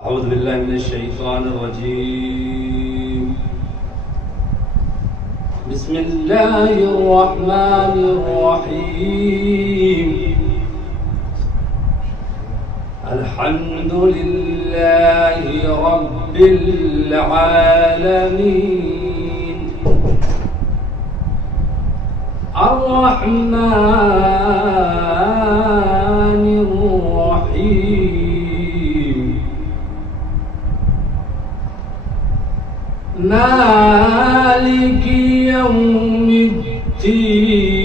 أعوذ بالله من الشيطان الرجيم. بسم الله الرحمن الرحيم. الحمد لله رب العالمين الرحمن الرحيم مالك يوم الدين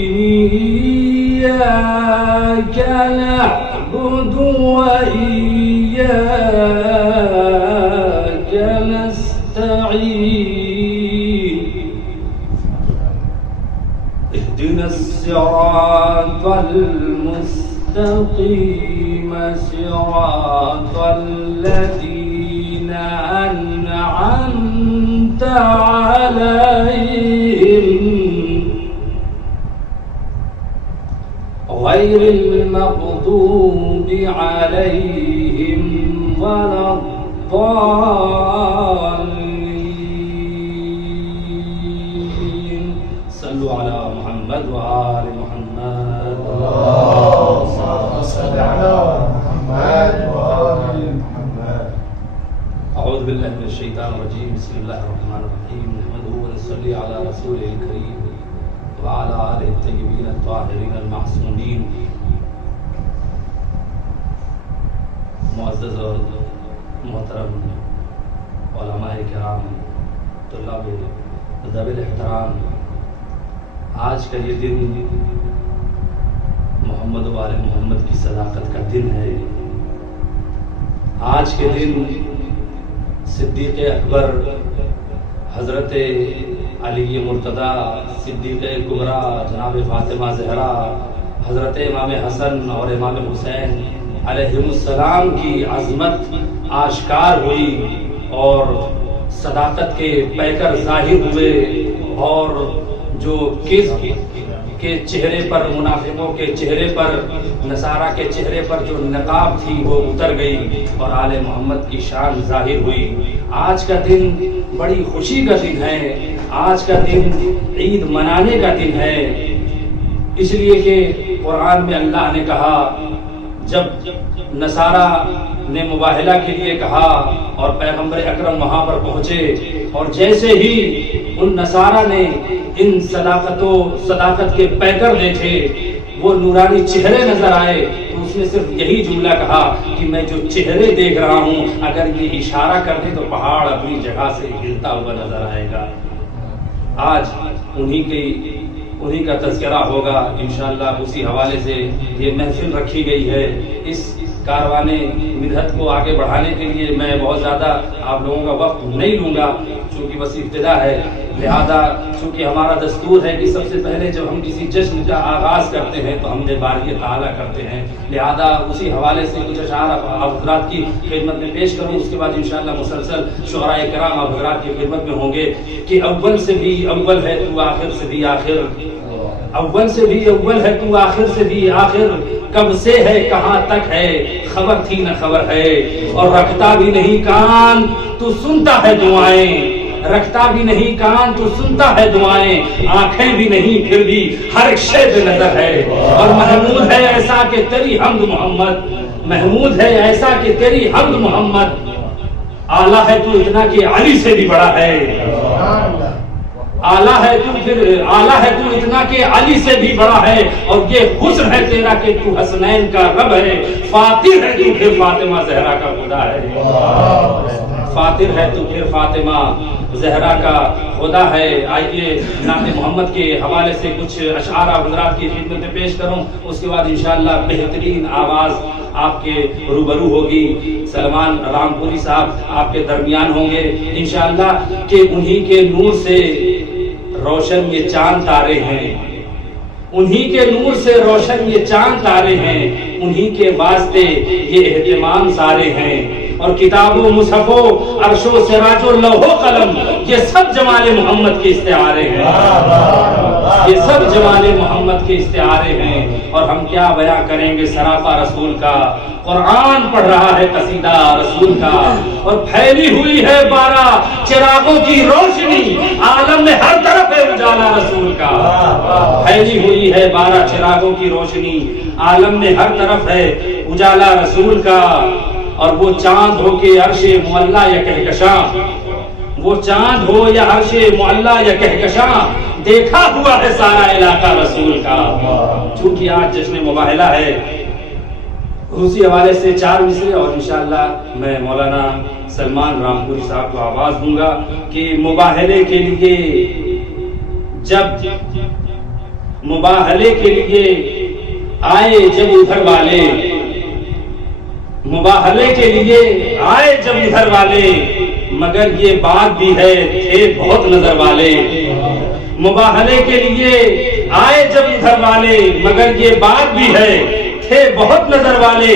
إياك نعبد وإياك نستعين اهدنا الصراط المستقيم صراط الذين أنعمت عليهم غير المغضوب عليهم ولا الضالين. صلوا على محمد وآل محمد. اللهم صل على محمد وآل محمد. أعوذ بالله من الشيطان الرجيم. بسم الله الرحمن الرحيم. نحمده ونصلي على رسوله الكريم وعلى آله الطيبين الطاهرين المعصومين. معزز اور محترم علماء کرام، طلاب ذوی الاحترام، آج کا یہ دن محمد و آل محمد کی صداقت کا دن ہے. آج کے دن صدیق اکبر حضرت علی مرتضی، صدیق کبریٰ جناب فاطمہ زہرا، حضرت امام حسن اور امام حسین علیہ السلام کی عظمت آشکار ہوئی اور صداقت کے پیکر ظاہر ہوئے، اور جو کذب کے چہرے پر، منافقوں کے چہرے پر، نصارہ کے چہرے پر جو نقاب تھی وہ اتر گئی اور آل محمد کی شان ظاہر ہوئی. آج کا دن بڑی خوشی کا دن ہے. آج کا دن عید منانے کا دن ہے، اس لیے کہ قرآن میں اللہ نے کہا، جب نصارہ نے مباہلہ کے لیے کہا اور پیغمبر اکرم وہاں پر پہنچے، اور جیسے ہی ان نصارہ نے ان صداقت کے پیکر دیکھے، وہ نورانی چہرے نظر آئے، تو اس نے صرف یہی جملہ کہا کہ میں جو چہرے دیکھ رہا ہوں، اگر یہ اشارہ کر دے تو پہاڑ اپنی جگہ سے ہلتا ہوا نظر آئے گا. آج انہی کا تذکرہ ہوگا انشاءاللہ. اسی حوالے سے یہ محفل رکھی گئی ہے. اس کاروان مدحت کو آگے بڑھانے کے لیے میں بہت زیادہ آپ لوگوں کا وقت نہیں لوں گا، چونکہ بس ابتدا ہے. لہذا چونکہ ہمارا دستور ہے کہ سب سے پہلے جب ہم کسی جشن کا آغاز کرتے ہیں تو ہم نے باری تعالیٰ کرتے ہیں. لہذا اسی حوالے سے کچھ اشعار حضرات کی خدمت میں پیش کروں. اس کے بعد انشاءاللہ مسلسل شعراء کرام حضرات کی خدمت میں ہوں گے کہ اول سے بھی اول ہے تو آخر سے بھی آخر، اول سے بھی اول ہے تو آخر سے بھی آخر، کب سے ہے کہاں تک ہے خبر تھی نہ خبر ہے، اور رکھتا بھی نہیں کان تو سنتا ہے دعائیں، رکھتا بھی نہیں کان تو سنتا ہے دعائیں، آنکھیں بھی نہیں پھر بھی ہر ایک شے پہ نظر ہے، اور محمود ہے ایسا کہ تیری حمد محمد، محمود ہے ایسا کہ تیری حمد محمد، اعلیٰ ہے تو اتنا کہ علی سے بھی بڑا ہے، اعلیٰ ہے تو اتنا کہ علی سے بھی بڑا ہے، اور یہ حسن ہے تیرا کہ تو حسنین کا رب ہے، فاتر ہے تو پھر فاطمہ زہرا کا خدا ہے، فاتر ہے تو پھر فاطمہ زہرا کا خدا ہے. آئیے نعت محمد کے حوالے سے کچھ اشعار حضرات کی خدمت میں پیش کروں. اس کے بعد انشاءاللہ بہترین آواز آپ کے روبرو ہوگی. سلمان رامپوری صاحب آپ کے درمیان ہوں گے انشاءاللہ، کہ انہی کے نور سے روشن یہ چاند تارے ہیں، انہی کے نور سے روشن یہ چاند تارے ہیں، انہی کے واسطے یہ اہتمام سارے ہیں، اور کتاب و مصحف و عرش و سراج و لوح و قلم یہ سب جمال محمد کے استعارے ہیں، یہ سب جمال محمد کے استعارے ہیں. اور ہم کیا بیان کریں گے سراپا رسول کا، قرآن پڑھ رہا ہے قصیدہ رسول کا، اور پھیلی ہوئی ہے 12 چراغوں کی روشنی، عالم میں ہر طرف ہے اجالا رسول کا، پھیلی ہوئی ہے 12 چراغوں کی روشنی، عالم میں ہر طرف ہے اجالا رسول کا، اور وہ چاند ہو کے عرش معلا یا کہکشاں، وہ چاند ہو یا عرش معلا یا کہکشاں، دیکھا ہوا ہے سارا علاقہ رسول کا۔ چونکہ آج جشن مباہلہ ہے، اسی حوالے سے 4 مصرے، اور انشاءاللہ میں مولانا سلمان رامپوری صاحب کو آواز دوں گا کہ مباہلے کے لیے، جب مباہلے کے لیے آئے جب ادھر والے، مباہلے کے لیے آئے جب ادھر والے، مگر یہ بات بھی ہے تھے بہت نظر والے، مباہلے کے لیے آئے جب ادھر والے، مگر یہ بات بھی ہے تھے بہت نظر والے،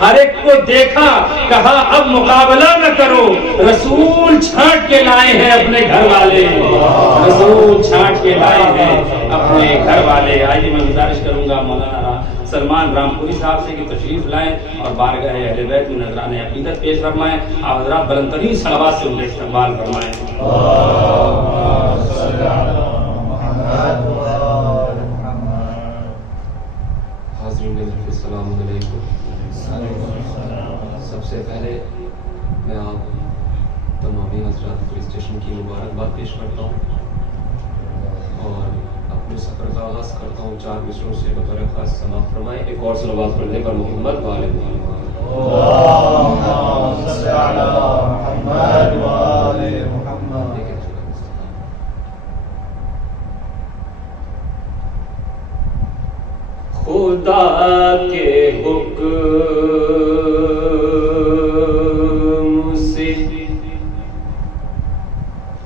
ہر ایک کو دیکھا کہا اب مقابلہ نہ کرو، رسول چھانٹ کے لائے ہیں اپنے گھر والے، رسول چھانٹ کے لائے ہیں اپنے گھر والے۔ آئیے میں گزارش کروں گا مولانا سلمان رامپوری صاحب سے کہ تشریف لائیں اور بارگاہ اہل بیت میں نذران عقیدت پیش فرمائیں، آپ حضرات بلند ترین صلوات سے انہیں استقبال فرمائیں۔ حاضرین السلام علیکم۔ سب سے پہلے میں آپ تمامی حضرات کو اسٹیشن کی مبارکباد پیش کرتا ہوں اور اپنے سفر کا آغاز کرتا ہوں 4 مصروں سے بطور خاص سماعت فرمائیں۔ ایک اور صلوات پڑھنے پر محمد وآل محمد، اللهم صل على محمد وآل محمد۔ خدا کے حکم سے،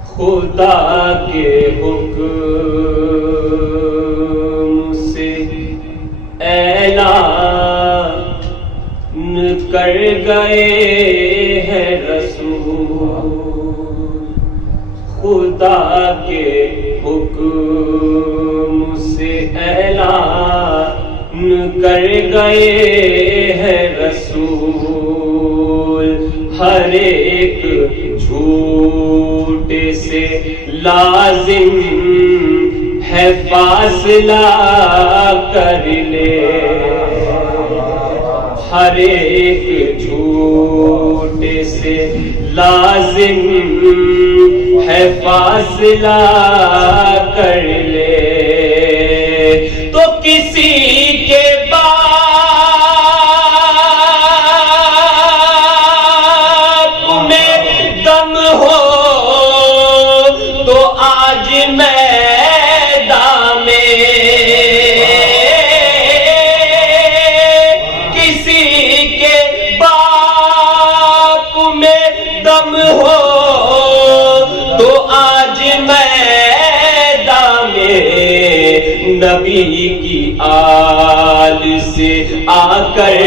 خدا کے حکم سے اعلان کر گئے ہیں رسول، خدا کے حکم سے اعلان کر گئے ہیں رسول، ہر ایک جھوٹ سے لازم ہے فاصلہ کر لے، ہر ایک جھوٹ سے لازم ہے فاصلہ کر لے، تو کسی کے نبی کی آل سے آ کر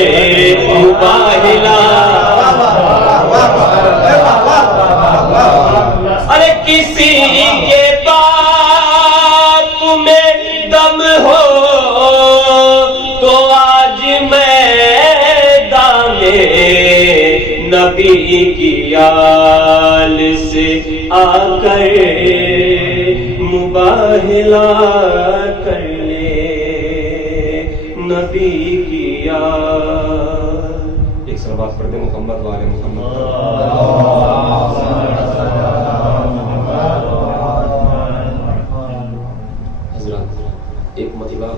مباہلہ، ارے کسی کے باپ میں دم ہو تو آج میدان نبی کی آل سے آ کر مباہلہ کر لے، نبی کی یاد۔ ایک صلوات پڑھ دیں محمد وآل محمد۔ حضرات ایک مرتبہ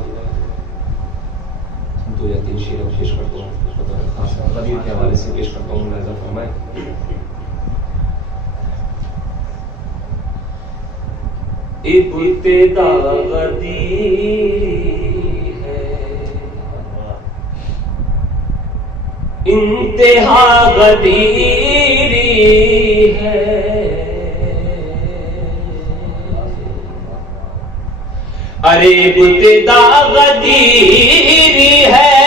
2 یا 3 شعر پیش کرتا ہوں، بطور خاص غدیر کے حوالے سے پیش کرتا ہوں، ملاحظہ فرمائیں۔ ابتدا غدیر ہے، انتہا غدیری ہے، ارے ابتدا غدیری ہے،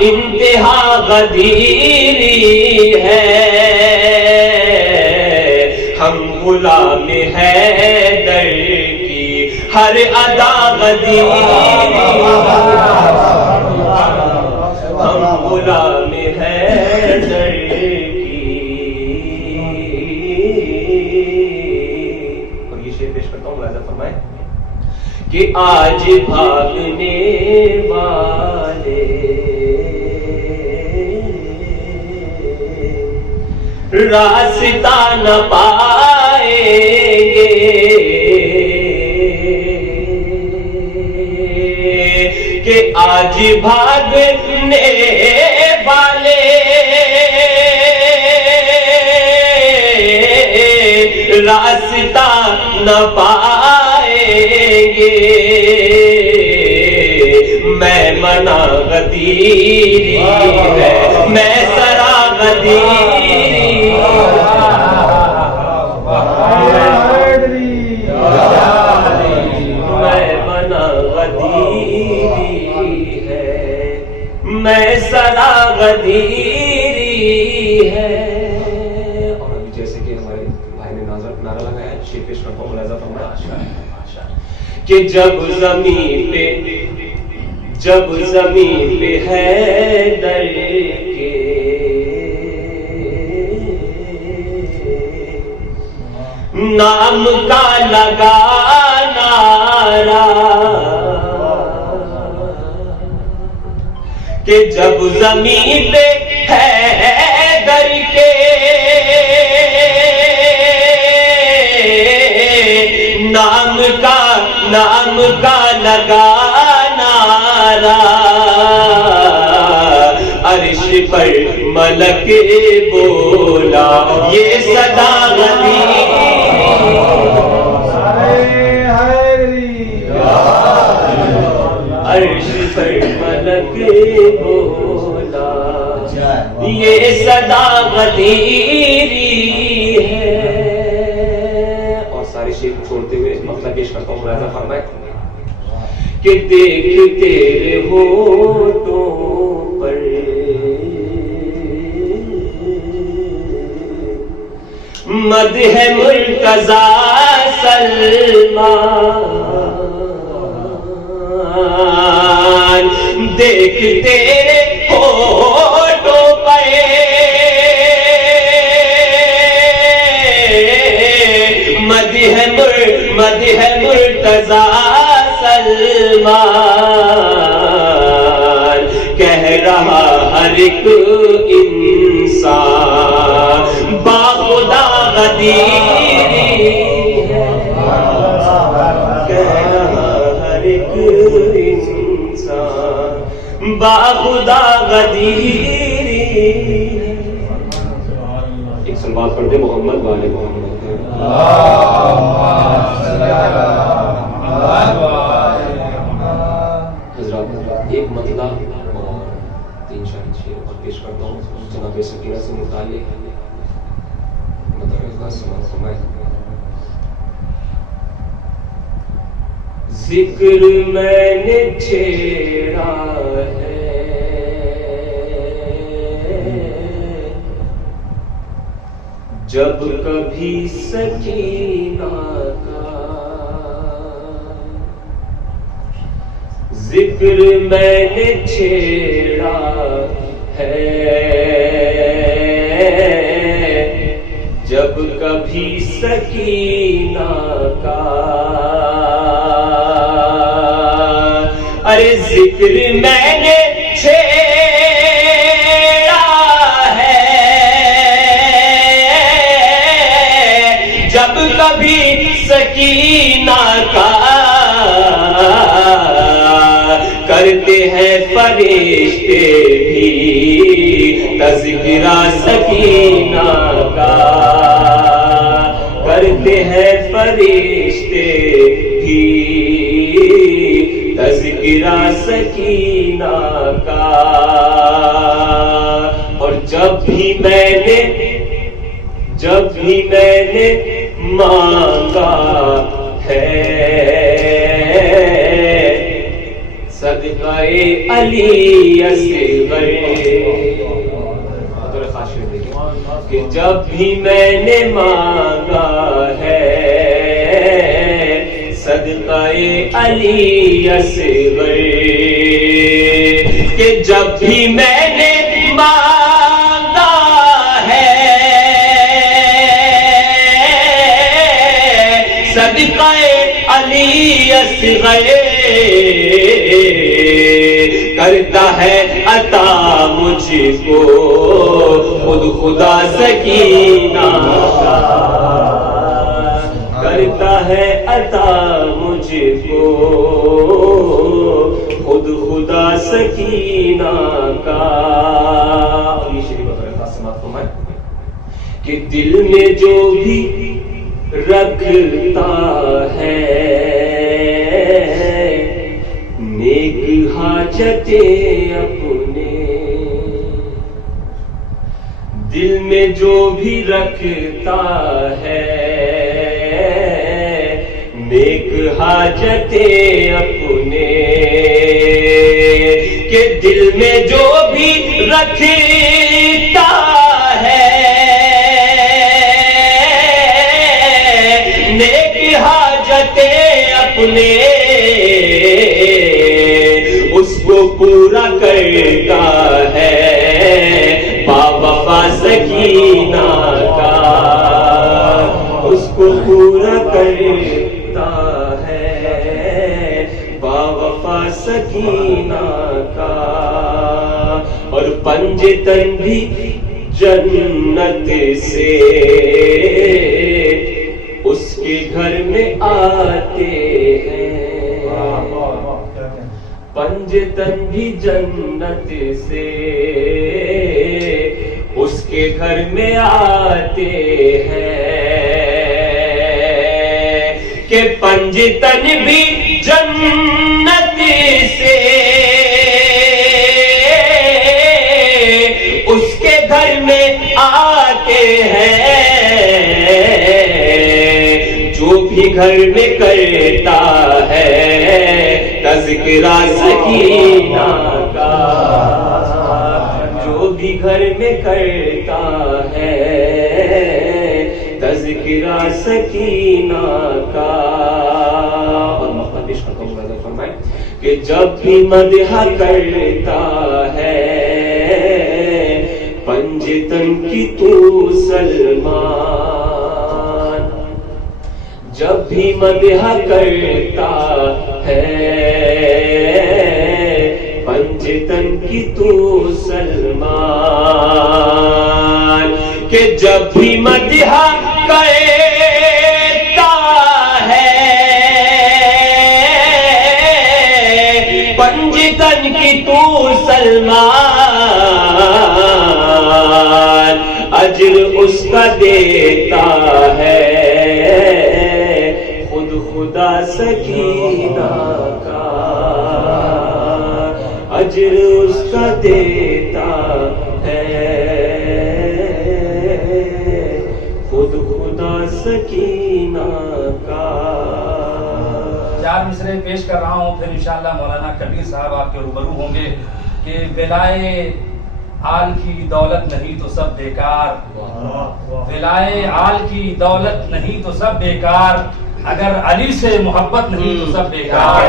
انتہا غدیری ہے، ہم غلام حیدر کی ہر ادا غدیری ہم غلام حیدر کی. اور یہ شعر پیش کرتا ہوں، ملاحظہ فرمائیں کہ آج بھاگنے والے راستہ نہ پائیں گے، کہ آج بھاگنے والے راستہ نہ پائیں گے. میں منا غدیری ہے، میں سرا غدیری، میں منا غدیری ہے، میں سرا غدیری ہے. اور ابھی جیسے کہ ہمارے بھائی نے نعرہ لگایا ہے، شعر پیش کرتا ہوں، ملاحظہ فرمائیں کہ جب زمین پہ حیدر کے نام کا لگا نعرہ، کہ جب زمین پہ حیدر کے نام کا لگا نعرہ، عرش پر ملک بولا یہ صدا غدیری، عرش پر ملک بولا یہ صدا غدیری ہے. اور سارے شعر چھوڑتے ہوئے مطلب پیش کرتا ہوں، ملاحظہ فرمائیں کہ دیکھ تیرے ہونٹوں پر مدح مرتضی سلمان، دیکھ تیرے ہونٹوں پر مدح مرتضی سلمان، کہہ رہا ہر ایک انسان باخدا غدیری، کہہ رہا ہر ایک انسان باخدا غدیری. ایک سلوات پڑھ دے محمد والے محمد. حضرات ایک مطلب اور 3 شعر اور پیش کرتا ہوں جناب سکینہ سے متعلق. مطلب سماعت فرمائیں. ذکر میں نے چھیڑا ہے جب کبھی سکینہ کا، ذکر میں نے چھیڑا ہے جب کبھی سکینہ کا. ارے ذکر میں نے چھیڑا ہے جب کبھی سکینہ کا، کرتے ہیں فرشتے بھی تذکرہ سکینہ کا، کرتے ہیں فرشتے بھی تذکرہ سکینہ کا. اور جب بھی میں نے مانگا ہے صدقہ علی اصغر، کہ جب بھی میں نے مانگا ہے صدقہ صدقہ علی اصغر کہ جب بھی میں نے مانگا ہے صدقہ علی اصغر کرتا ہے عطا مجھ کو خود خدا سکینہ کا کرتا ہے عطا مجھ کو خود خدا سکینہ کا. اور یہ شریف بطور سماعت فرمائے کہ دل میں جو بھی رکھتا ہے نیک حاجتیں اپنے دل میں جو بھی رکھتا ہے نیک حاجتیں اپنے کہ دل میں جو بھی رکھتا ہے نیک حاجتیں اپنے اس کو پورا کرتا ہے باوفا سکینہ کا اس کو پورا کرتا ہے باوفا سکینہ کا. اور پنجتن بھی جنت سے اس کے گھر میں آتے ہیں پنجتن بھی جنت سے اس کے گھر میں آتے ہیں کہ پنجتن بھی جنت سے اس کے گھر میں آتے ہیں جو بھی گھر میں کرتا ہے تذکرہ سکینہ کا جو بھی گھر میں کرتا ہے تذکرہ سکینہ کا. اور مقطع پیش کرتا ہوں نظر فرمائے کہ جب بھی مدح کرتا ہے پنجتن کی تو سلمان جب بھی مدح کرتا ہے پنجتن کی تو سلمان کہ جب بھی مدح کرتا ہے پنجتن کی تو سلمان اجر اس کا دیتا ہے خود خدا سکینہ کا اجر اس کا دیتا ہے خود خدا سکینہ کا. 4 مصرے پیش کر رہا ہوں پھر انشاءاللہ مولانا کبیر صاحب آپ کے روبرو ہوں گے کہ ولائے آل کی دولت نہیں تو سب بیکار ولائے آل کی دولت نہیں تو سب بیکار اگر علی سے محبت نہیں تو سب بیکار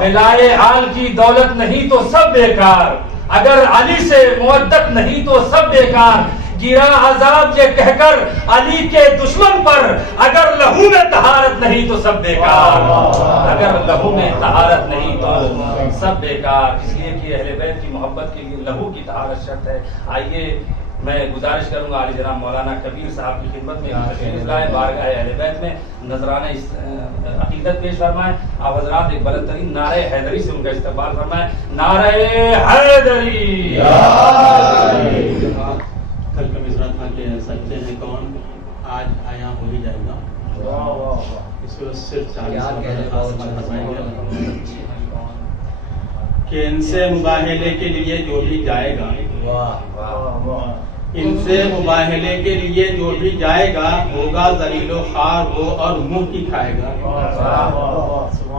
ولائے آل کی دولت نہیں تو سب بیکار اگر علی سے مودت نہیں تو سب بیکار گرا عذاب یہ کہہ کر علی کے دشمن پر اگر لہو میں طہارت نہیں تو سب بیکار اگر لہو میں طہارت نہیں تو سب بیکار. اس لیے کہ اہل بیت کی محبت کے لیے لہو کی طہارت شرط ہے. آئیے میں گزارش کروں گا علی جناب مولانا کبیر صاحب کی خدمت میں تشریف لائے بارگاہ اہل بیت میں نذرانہ عقیدت پیش فرمائیں. آپ حضرات ایک بلند ترین نعرہ حیدری سے ان کا استقبال فرمائیں. نعرہ حیدری. کل کا مصرع تھا کہ سچے ہیں کون آج آیا ہو ہی جائے گا. اس کو صرف 40 فرمائیں گے کہ ان سے مباہلے کے لیے جو بھی جائے گا ان سے مباہلے کے لیے جو بھی جائے گا ہوگا ذلیل و خوار وہ اور منہ کی کھائے گا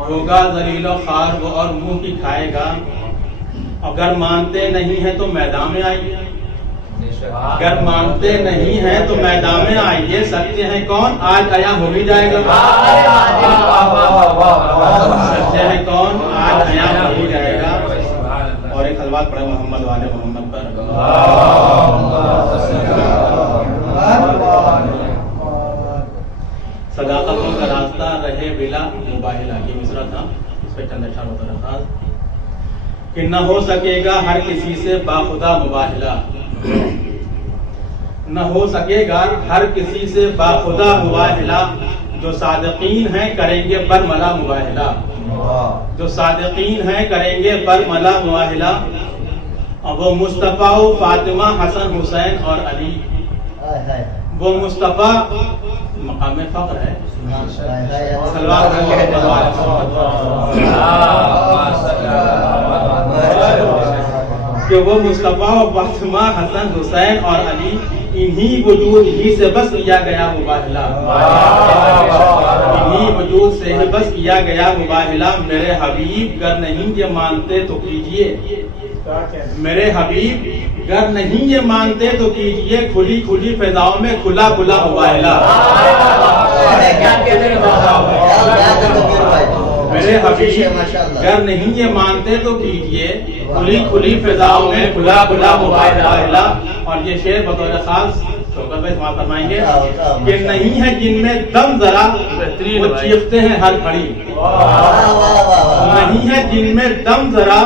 ہوگا ذلیل و خوار وہ اور منہ کی کھائے گا. اگر مانتے نہیں ہیں تو میدان میں آئیے اگر مانتے نہیں ہیں تو میدان میں آئیے، سچے ہیں کون آج عیاں ہو بھی جائے گا، سچے ہیں کون آج عیاں ہو بھی جائے گا۔ اور ایک خلوات پڑھے محمد والے محمد پر۔ صداقتوں کا راستہ رہے بلا مباہلہ، یہ مصرع تھا، اس پہ چند اشعار ہوتا رہا کہ نہ ہو سکے گا ہر کسی سے باخدا مباہلہ، نہ ہو سکے گا ہر کسی سے باخدا مباہلہ، جو صادقین ہیں کریں گے برملا مباہلہ، جو صادقین ہیں کریں گے برملا مباہلہ، اور وہ مصطفیٰ فاطمہ حسن حسین اور علی، وہ مصطفیٰ مقام فخر ہے، کہ وہ مصطفیٰ فاطمہ حسن حسین اور علی، انہی وجود ہی سے بس کیا گیا مباہلہ، انہی وجود سے ہی بس کیا گیا مباہلہ، میرے حبیب گر نہیں یہ مانتے تو کیجئے، میرے حبیب گر نہیں یہ مانتے تو کیجئے، کھلی کھلی فضاؤں میں کھلا کھلا مباہلہ، میرے حبیب گر نہیں یہ مانتے تو کیجئے، کھلی کھلی فضاؤں میں کھلا کھلا مباہلہ۔ اور یہ شعر بطور خاص شوکت بھائی سماعت فرمائیں گے کہ نہیں ہے جن میں دم ذرا وہ چیختے ہیں ہر گھڑی، نہیں ہے جن میں دم ذرا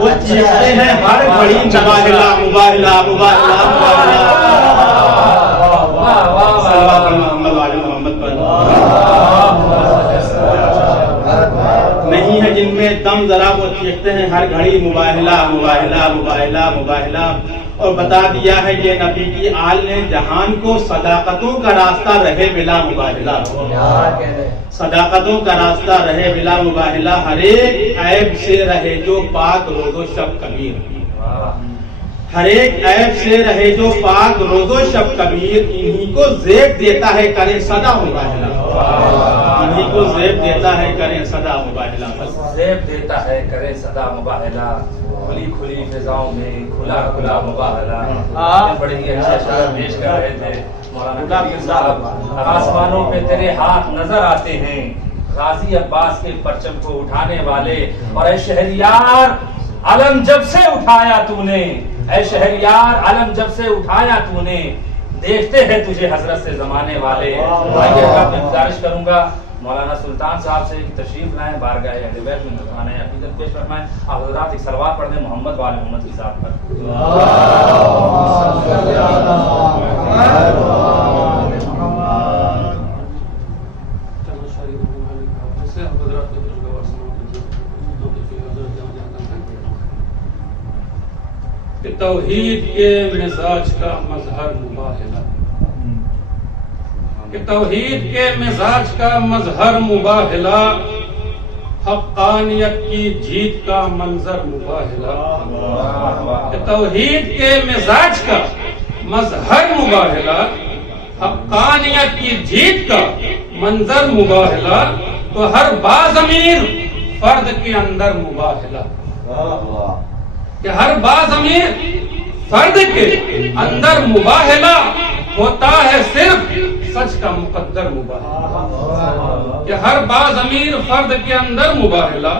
وہ چیختے ہیں ہر گھڑی، مباہلہ مباہلہ مباہلہ محمد پر۔ نہیں ہے جن میں دم ذرا وہ چیختے ہیں ہر گھڑی، مباہلہ مباہلہ مباہلہ مباہلہ۔ اور بتا دیا ہے یہ نبی کی آل نے جہان کو، صداقتوں کا راستہ رہے بلا مباہلہ، صداقتوں کا راستہ رہے بلا مباہلہ، ہر ایک عیب سے رہے جو پاک روز و شب کبیر، ہر ایک عیب سے رہے جو پاک روز و شب کبیر، انہی کو زیب دیتا ہے کرے صدا مباہلہ، انہی کو زیب دیتا ہے کرے صدا مباہلہ، زیب دیتا ہے کرے صدا مباہلہ، کھلی کھلی فضاؤں میں کھلا کھلا مباہلہ۔ بڑے ہی اچھے اشعار پیش کر رہے تھے مولانا کبیر صاحب۔ آسمانوں پہ تیرے ہاتھ نظر آتے ہیں، غازی عباس کے پرچم کو اٹھانے والے، اور اے شہریار علم جب سے اٹھایا تو نے، اے شہریار علم جب سے اٹھایا تو نے، دیکھتے ہیں تجھے حضرت سے زمانے والے۔ میں گزارش کروں گا مولانا سلطان صاحب سے تشریف لائیں، بارگاہ اہل بیت میں نذرانہ عقیدت پیش فرمائیں۔ آپ حضرات ایک صلوات پڑھ دیں محمد وآل محمد کی ذات پر۔ کہ توحید کے مزاج کا مظہر مباہلہ، کہ توحید کے مزاج کا مظہر مباہلہ، حقانیت کی جیت کا منظر مباہلہ، کہ توحید کے مزاج کا مظہر مباہلہ، حقانیت کی جیت کا منظر مباہلہ، تو ہر باضمیر فرد کے اندر مباہلہ، کہ ہر باضمیر فرد کے اندر مباہلہ، ہوتا ہے صرف سچ کا مقدر مباہلہ، کہ ہر باضمیر فرد کے اندر مباہلہ،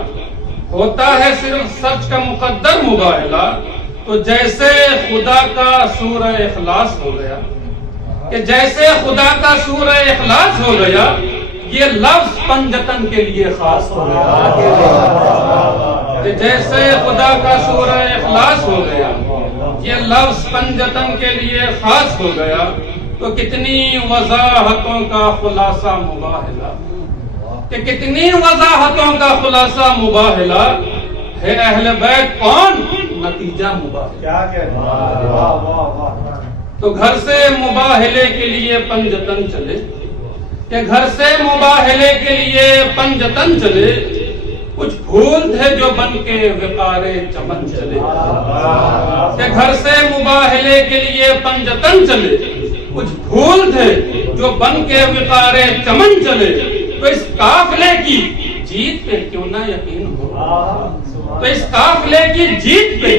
ہوتا ہے صرف سچ کا مقدر مباہلہ۔ تو جیسے خدا کا سورہ اخلاص ہو گیا، کہ جیسے خدا کا سورہ اخلاص ہو گیا، یہ لفظ پنجتن کے لیے خاص ہو گیا، کہ جیسے خدا کا سورہ اخلاص ہو گیا، یہ لفظ پنجتن کے لیے خاص ہو گیا، تو کتنی وضاحتوں کا خلاصہ مباہلہ، کہ کتنی وضاحتوں کا خلاصہ مباہلہ ہے، اہل بیت کون نتیجہ مباہلہ۔ تو گھر سے مباہلے کے لیے پنجتن چلے، کہ گھر سے مباہلے کے لیے پنجتن چلے، کچھ پھول تھے جو بن کے وقار چمن چلے، کہ گھر سے مباہلے کے لیے پنجتن چلے، کچھ پھول تھے جو بن کے وقار چمن چلے، تو اس قافلے کی جیت پہ کیوں نہ یقین ہو، تو اس قافلے کی جیت پہ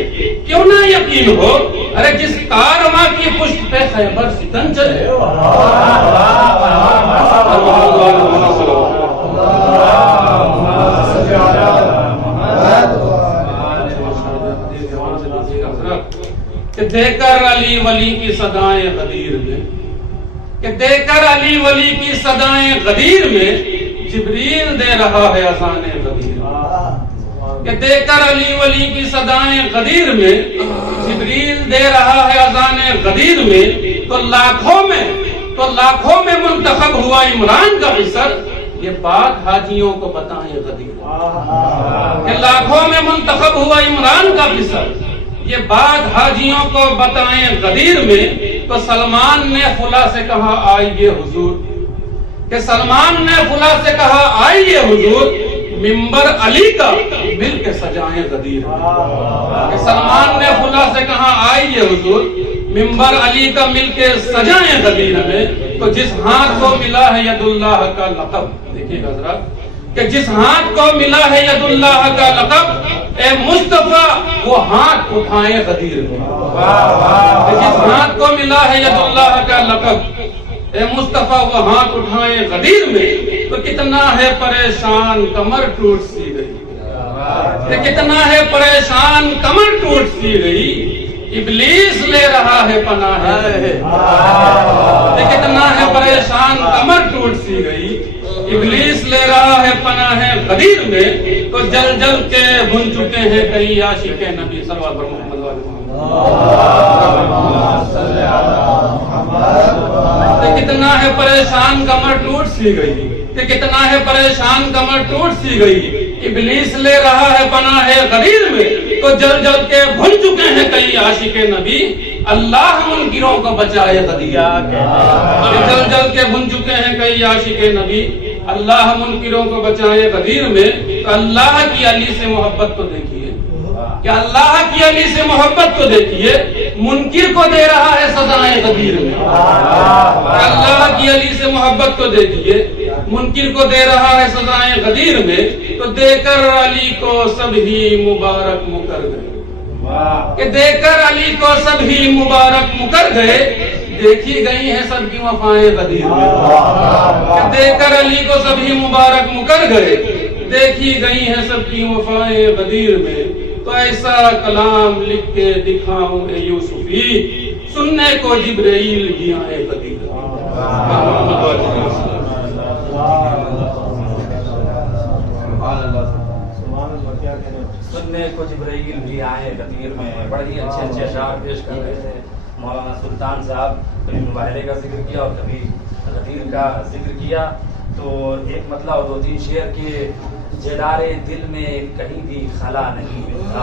کیوں نہ یقین ہو؟ ارے جس کارواں کی پشت پہ خیبر ستن چلے. کہ دے کر علی ولی کی صدائیں غدیر میں، کہ دے کر علی ولی کی صدائیں غدیر میں جبریل دے رہا ہے اذان غدیر میں، کہ دے کر علی ولی کی صدائیں غدیر میں جبریل دے رہا ہے اذان غدیر میں. تو لاکھوں میں منتخب ہوا عمران کا عصر، یہ بات حاجیوں کو بتائیں غدیر میں. کہ لاکھوں میں منتخب ہوا عمران کا عصر، یہ بات حاجیوں کو بتائیں غدیر میں. تو سلمان نے فلاں سے کہا آئیے حضور، کہ سلمان نے فلاں سے کہا آئیے حضور، منبر علی کا مل کے سجائیں غدیر میں. کہ سلمان نے فلاں سے کہا آئیے حضور، منبر علی کا مل کے سجائیں غدیر میں. تو جس ہاتھ کو ملا ہے ید اللہ کا لقب، دیکھیے حضرات، کہ جس ہاتھ کو ملا ہے ید اللہ کا لقب، اے مصطفیٰ وہ ہاتھ اٹھائیں غدیر میں. کہ جس ہاتھ کو ملا ہے ید اللہ کا لقب، اے مصطفیٰ وہ ہاتھ اٹھائیں غدیر میں. تو کتنا ہے پریشان کمر ٹوٹ سی گئی، کہ کتنا ہے پریشان کمر ٹوٹ سی گئی، ابلیس لے رہا ہے پناہ. کہ کتنا ہے پریشان کمر ٹوٹ سی گئی، ابلیس لے رہا ہے پناہ غدیر میں. تو جل جل کے بھن چکے ہیں کئی عاشق نبی صلی اللہ علیہ وسلم. کتنا ہے پریشان کمر ٹوٹ سی گئی، کہ کتنا ہے پریشان کمر ٹوٹ سی گئی، ابلیس لے رہا ہے پناہ غدیر میں. تو جل جل کے بھن چکے ہیں کئی عاشق نبی، اللہ منکروں کو بچائے غدیر. جل جل کے بھن چکے ہیں کئی عاشق نبی، اللہ منکروں کو بچائے غدیر میں. تو اللہ کی علی سے محبت تو دیکھیے، کہ اللہ کی علی سے محبت تو دیکھیے، منکر کو دے رہا ہے سزائیں غدیر میں. اللہ کی علی سے محبت تو دیکھیے، منکر کو دے رہا ہے سزائیں غدیر میں. تو دے کر علی کو سب ہی مبارک مکر گئے، کہ دے کر علی کو سب ہی مبارک مکر گئے، دیکھی گئی ہیں سب کی وفائیں غدیر میں. کہ دے کر علی کو سب ہی مبارک مکر گئے، دیکھی گئی ہیں سب کی وفائیں غدیر میں. تو ایسا کلام لکھ کے دکھاؤں اے یوسفی، سننے کو جبرائیل بھی آئے غدیر میں. سننے کو جبرائیل بھی آئے غدیر میں. بڑے ہی اچھے اشعار پیش کر رہے تھے مولانا سلطان صاحب. کبھی مباہلے کا ذکر کیا اور کبھی غدیر کا ذکر کیا. تو ایک مطلب اور دو تین شعر کے جدار دل میں کہیں بھی خلا نہیں ملتا،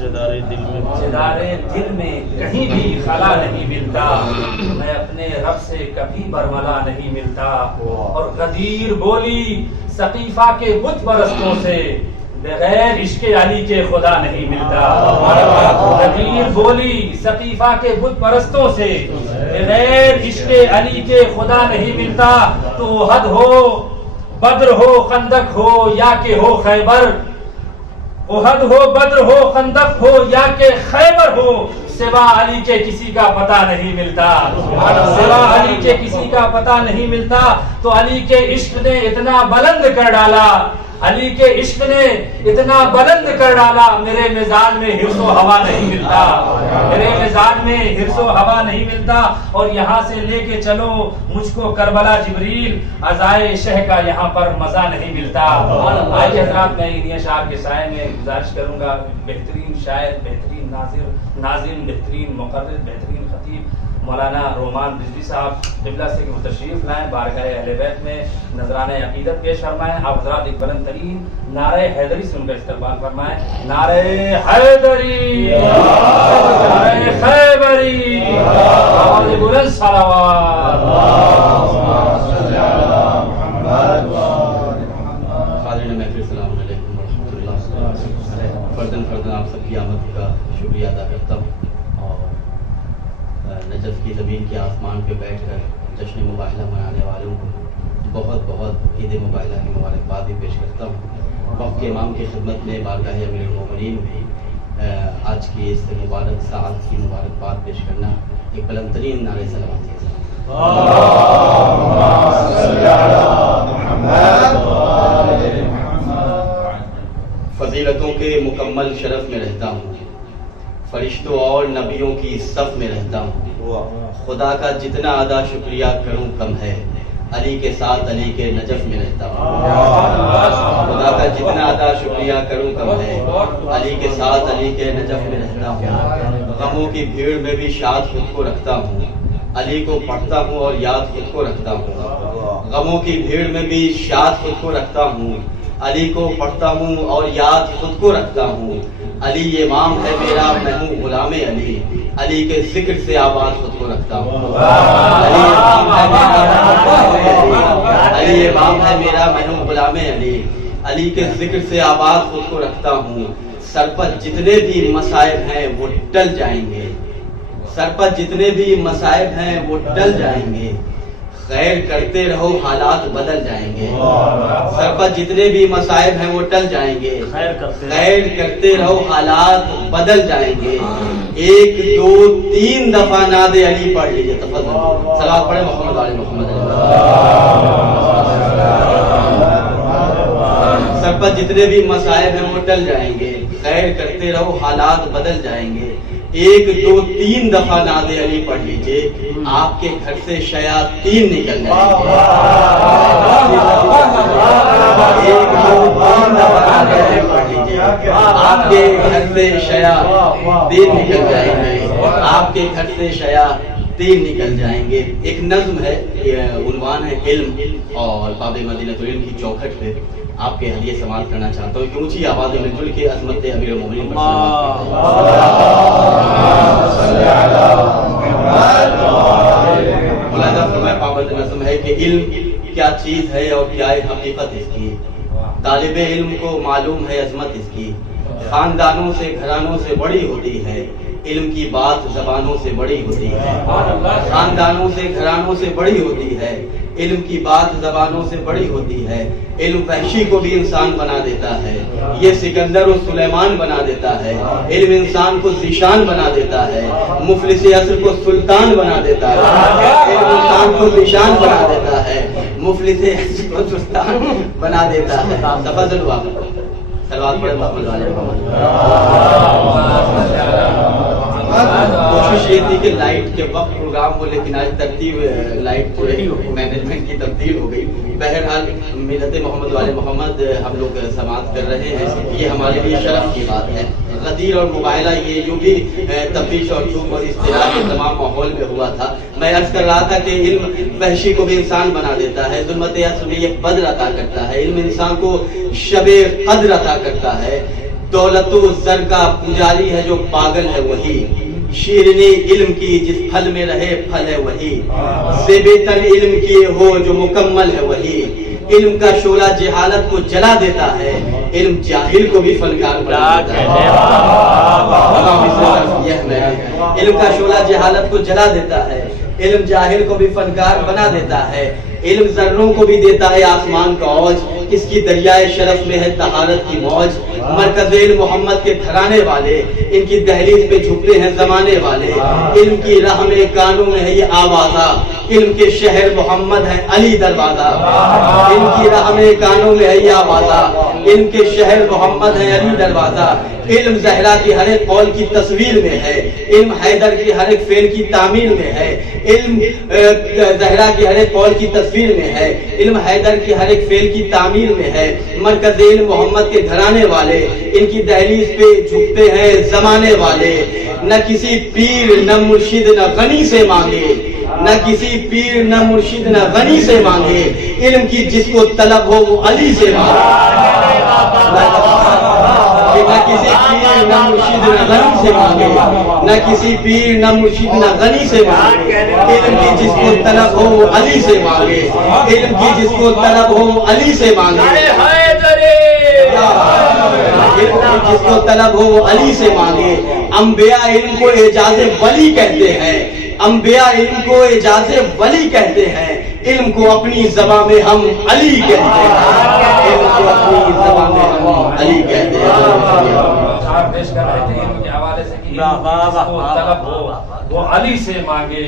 جدار دل میں کہیں بھی خلا نہیں ملتا، میں اپنے رب سے کبھی برملا نہیں ملتا. اور غدیر بولی سقیفہ کے بت پرستوں سے، بغیر عشق علی کے خدا نہیں ملتا. غدیر بولی سقیفہ کے بت پرستوں سے، بغیر عشق علی کے خدا نہیں ملتا. تو حد ہو بدر ہو خندق ہو یا کہ ہو خیبر، احد ہو بدر ہو خندق ہو یا کہ خیبر ہو، سوا علی کے کسی کا پتہ نہیں ملتا، سوا علی کے کسی کا پتہ نہیں ملتا. تو علی کے عشق نے اتنا بلند کر ڈالا، علی کے عشق نے اتنا بلند کر ڈالا، میرے میزان میں حرص و ہوا نہیں ملتا، میرے میزان میں حرص و ہوا نہیں ملتا. اور یہاں سے لے کے چلو مجھ کو کربلا جبریل، عزائے شہ کا یہاں پر مزہ نہیں ملتا. آئیے حضرات، میں انہی اشعار کے سائے میں گزارش کروں گا، بہترین شاعر، بہترین ناظم، بہترین مقرر، بہترین خطیب مولانا رومان رضوی صاحب قبلہ سے وہ تشریف لائیں، بارگاہ اہل بیت میں نذرانہ عقیدت پیش فرمائیں. آپ حضرات ایک بلند ترین نعرہ حیدری سے ان کا استقبال فرمائیں. نعرہ حیدری، نعرہ خیبری، آواز بلند صلوات. حاضرین محفل السلام علیکم ورحمۃ اللہ. فردن آپ سب کی آمد کا شکریہ ادا کرتا ہوں. نجف کی زمین کے آسمان پہ بیٹھ کر جشن مباہلہ منانے والوں کو بہت بہت عید مباہلہ کی مبارکباد بھی پیش کرتا ہوں. وقت کے امام کی خدمت میں بارگاہ امیر المومنین آج آج کی اس مبارک ساعت کی مبارکباد پیش کرنا. ایک بلند ترین نعرہ صلوات کے ساتھ. فضیلتوں کے مکمل شرف میں رہتا ہوں, فرشتوں اور نبیوں کی صف میں رہتا ہوں. خدا کا جتنا ادا شکریہ کروں کم ہے, علی کے ساتھ علی کے نجف میں رہتا ہوں. خدا کا جتنا ادا شکریہ کروں کم ہے, علی کے ساتھ علی کے نجف میں رہتا ہوں. غموں کی بھیڑ میں بھی شاد خود کو رکھتا ہوں, علی کو پڑھتا ہوں اور یاد خود کو رکھتا ہوں. غموں کی بھیڑ میں بھی شاد خود کو رکھتا ہوں, علی کو پڑھتا ہوں اور یاد خود کو رکھتا ہوں. علی امام ہے میرا, میں ہوں غلام علی, علی کے ذکر سے آواز خود کو رکھتا ہوں. علی امام ہے میرا, میں ہوں غلام علی, علی کے ذکر سے آواز خود کو رکھتا ہوں. سر پر جتنے بھی مصائب ہیں وہ ٹل جائیں گے, سر پر جتنے بھی مصائب ہیں وہ ٹل جائیں گے. خیر کرتے رہو حالات بدل جائیں گے. سر پر جتنے بھی مصائب ہیں وہ ٹل جائیں گے. خیر کرتے رہو حالات بدل جائیں گے. 1 2 3 دفعہ ناد علی پڑھ لیجیے. تفضل صلوات پڑھیں محمد علی محمد. سر پر جتنے بھی مصائب ہیں وہ ٹل جائیں گے. خیر کرتے رہو حالات بدل جائیں گے. 1 2 3 دفعہ ناد علی پڑھ لیجئے, آپ کے گھر سے شیاطین نکل جائیں گے. 1 2 3 دفعہ ناد علی پڑھ لیجئے, آپ کے گھر سے شیاطین نکل جائیں گے. آپ کے گھر سے شیاطین نکل جائیں گے. ایک نظم ہے, عنوان ہے علم, اور باب مدینۃ العلم کی چوکھٹ پہ آپ کے ہدیے سماعت کرنا چاہتا ہوں کہ اونچی آواز میں مل جل کے عظمت امیر المومنین پر ملاحظہ فرمائے. پابند نظم ہے کہ علم کیا چیز ہے اور کیا ہے حقیقت اس کی. طالب علم کو معلوم ہے عظمت اس کی. خاندانوں سے گھرانوں سے بڑی ہوتی ہے, علم کی بات زبانوں سے بڑی ہوتی ہے. خاندانوں سے گھرانوں سے بڑی ہوتی ہے, علم کی بات زبانوں سے بڑی ہوتی ہے. علم وحشی کو بھی انسان بنا دیتا ہے, یہ سکندر و سلیمان بنا دیتا ہے. علم انسان کو ذیشان بنا دیتا ہے, مفلس عصر کو سلطان بنا دیتا ہے. علم انسان کو ذیشان بنا دیتا ہے, مفلس عصر کو سلطان بنا دیتا ہے. تفضل واقع صلوات پڑھیں محمد علی محمد. کوشش یہ تھی کہ لائٹ کے وقت پروگرام ہو, لیکن آج ترتیب لائٹ مینجمنٹ کی تبدیل ہو گئی. بہرحال ملت محمد والے محمد ہم لوگ سماعت کر رہے ہیں, یہ ہمارے لیے شرف کی بات ہے. غدیر اور مباہلہ یہ یوں بھی تفتیش اور چوب اور اضطراب کے تمام ماحول میں ہوا تھا. میں عرض کر رہا تھا کہ علم وحشی کو بھی انسان بنا دیتا ہے, ظلمت عصر میں یہ بدر عطا کرتا ہے. علم انسان کو شب قدر عطا کرتا ہے. دولت و زر کا پجاری ہے جو پاگل ہے وہی, شیرنی علم کی جس پھل میں رہے پھل ہے وہی. زیب تن علم کیے ہو جو مکمل ہے وہی. علم کا شعلہ جہالت کو جلا دیتا ہے, علم جاہل کو بھی فنکار بنا دیتا ہے. علم کا شعلہ جہالت کو جلا دیتا ہے, علم جاہل کو بھی فنکار بنا دیتا ہے. علم ذروں کو بھی دیتا ہے آسمان کا اوج, اس کی دریائے شرف میں ہے طہارت کی موج. مرکز علم محمد کے گھرانے والے, ان کی دہلیز پہ جھکتے ہیں زمانے والے. علم کی راہ میں کانوں میں ہے یہ آوازہ, علم کے شہر محمد ہے علی دروازہ. علم کی راہ میں کانوں میں ہے یہ آوازہ, علم کے شہر محمد ہے علی دروازہ. علم زہرا کی ہر ایک قول کی تصویر میں ہے, علم حیدر کی ہر ایک فعل کی تعمیر میں ہے. علم زہرا کی ہر ایک قول کی تصویر میں ہے, علم حیدر کی ہر ایک فعل کی تعمیر میں ہے. مرکز علم محمد کے گھرانے والے, ان کی دہلیز پہ جھکتے ہیں زمانے والے. نہ کسی پیر نہ مرشد نہ غنی سے مانگے, نہ کسی پیر نہ مرشد نہ غنی سے مانگے. علم کی جس کو طلب ہو وہ علی سے مانگے. نہ کسی پیر نہ مرشد نہ غنی سے مانگے, نہ کسی پیر نہ مرشد نہ غنی سے مانگے. علم کی جس کو طلب ہو وہ علی سے مانگے, علم کی جس کو طلب ہو علی سے مانگے. جس کو طلب ہو وہ علی سے مانگے. انبیاء علم کو اعجاز ولی کہتے ہیں, انبیاء علم کو اعجاز ولی کہتے ہیں. علم کو اپنی زبان میں ہم علی کہتے ہیں, علم کو اپنی زبان میں ہم علی کہتے ہیں. پیش کر رہے تھے علم کے حوالے سے کہ جس کو طلب ہو وہ علی سے مانگے،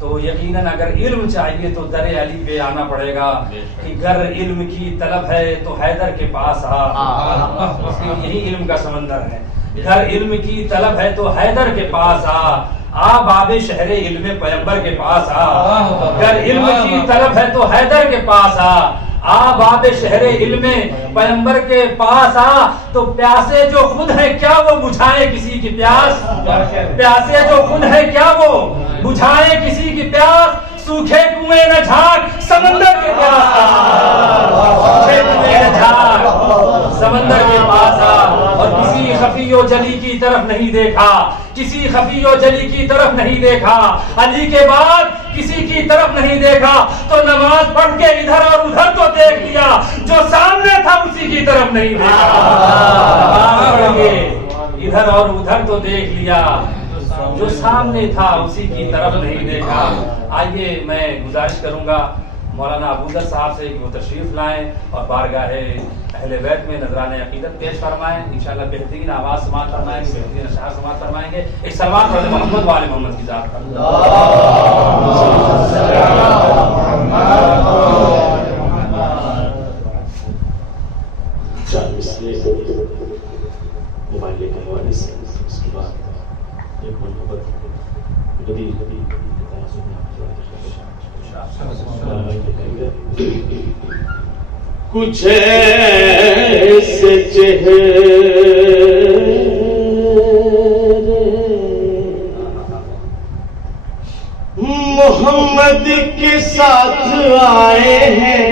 تو یقیناً اگر علم چاہیے تو در علی پہ آنا پڑے گا کہ گر علم کی طلب ہے تو حیدر کے پاس آ، یہی علم کا سمندر ہے. گر علم کی طلب ہے تو حیدر کے پاس آ باب شہر علم پیغمبر کے پاس آ. گر علم کی طلب ہے تو حیدر کے پاس آ باب شہر علم پیغمبر کے پاس آ. تو پیاسے جو خود ہیں کیا وہ بجھائے کسی کی پیاس؟ پیاسے جو خود ہیں کیا وہ بجھائے کسی کی پیاس؟ سوکھے کنویں نہ جھانک سمندر کے پاس آ، سوکھے کنویں نہ جھانک سمندر کے پاس آ. اور کسی خفی و جلی کی طرف نہیں دیکھا، کسی خفی و جلی کی طرف نہیں دیکھا، علی کے بعد کسی کی طرف نہیں دیکھا. تو نماز پڑھ کے ادھر اور ادھر تو دیکھ لیا، جو سامنے تھا اسی کی طرف نہیں دیکھا. نماز پڑھ کے ادھر اور ادھر تو دیکھ لیا، جو سامنے تھا اسی کی طرف نہیں دیکھا. آئیے میں گزارش کروں گا مولانا ابوذر صاحب سے کہ وہ تشریف لائیں اور بارگاہ اہل بیت میں نذران عقیدت پیش فرمائیں. انشاءاللہ بہترین آواز سماعت فرمائیں گے، بہترین اشعار سماعت فرمائیں گے. ایک سلوات پڑھ محمد و آل محمد کی ذات پر. موبائل کے حوالے سے اس کے بعد ایک محبت جدید کچھ ایسے چہرے محمد کے ساتھ آئے ہیں،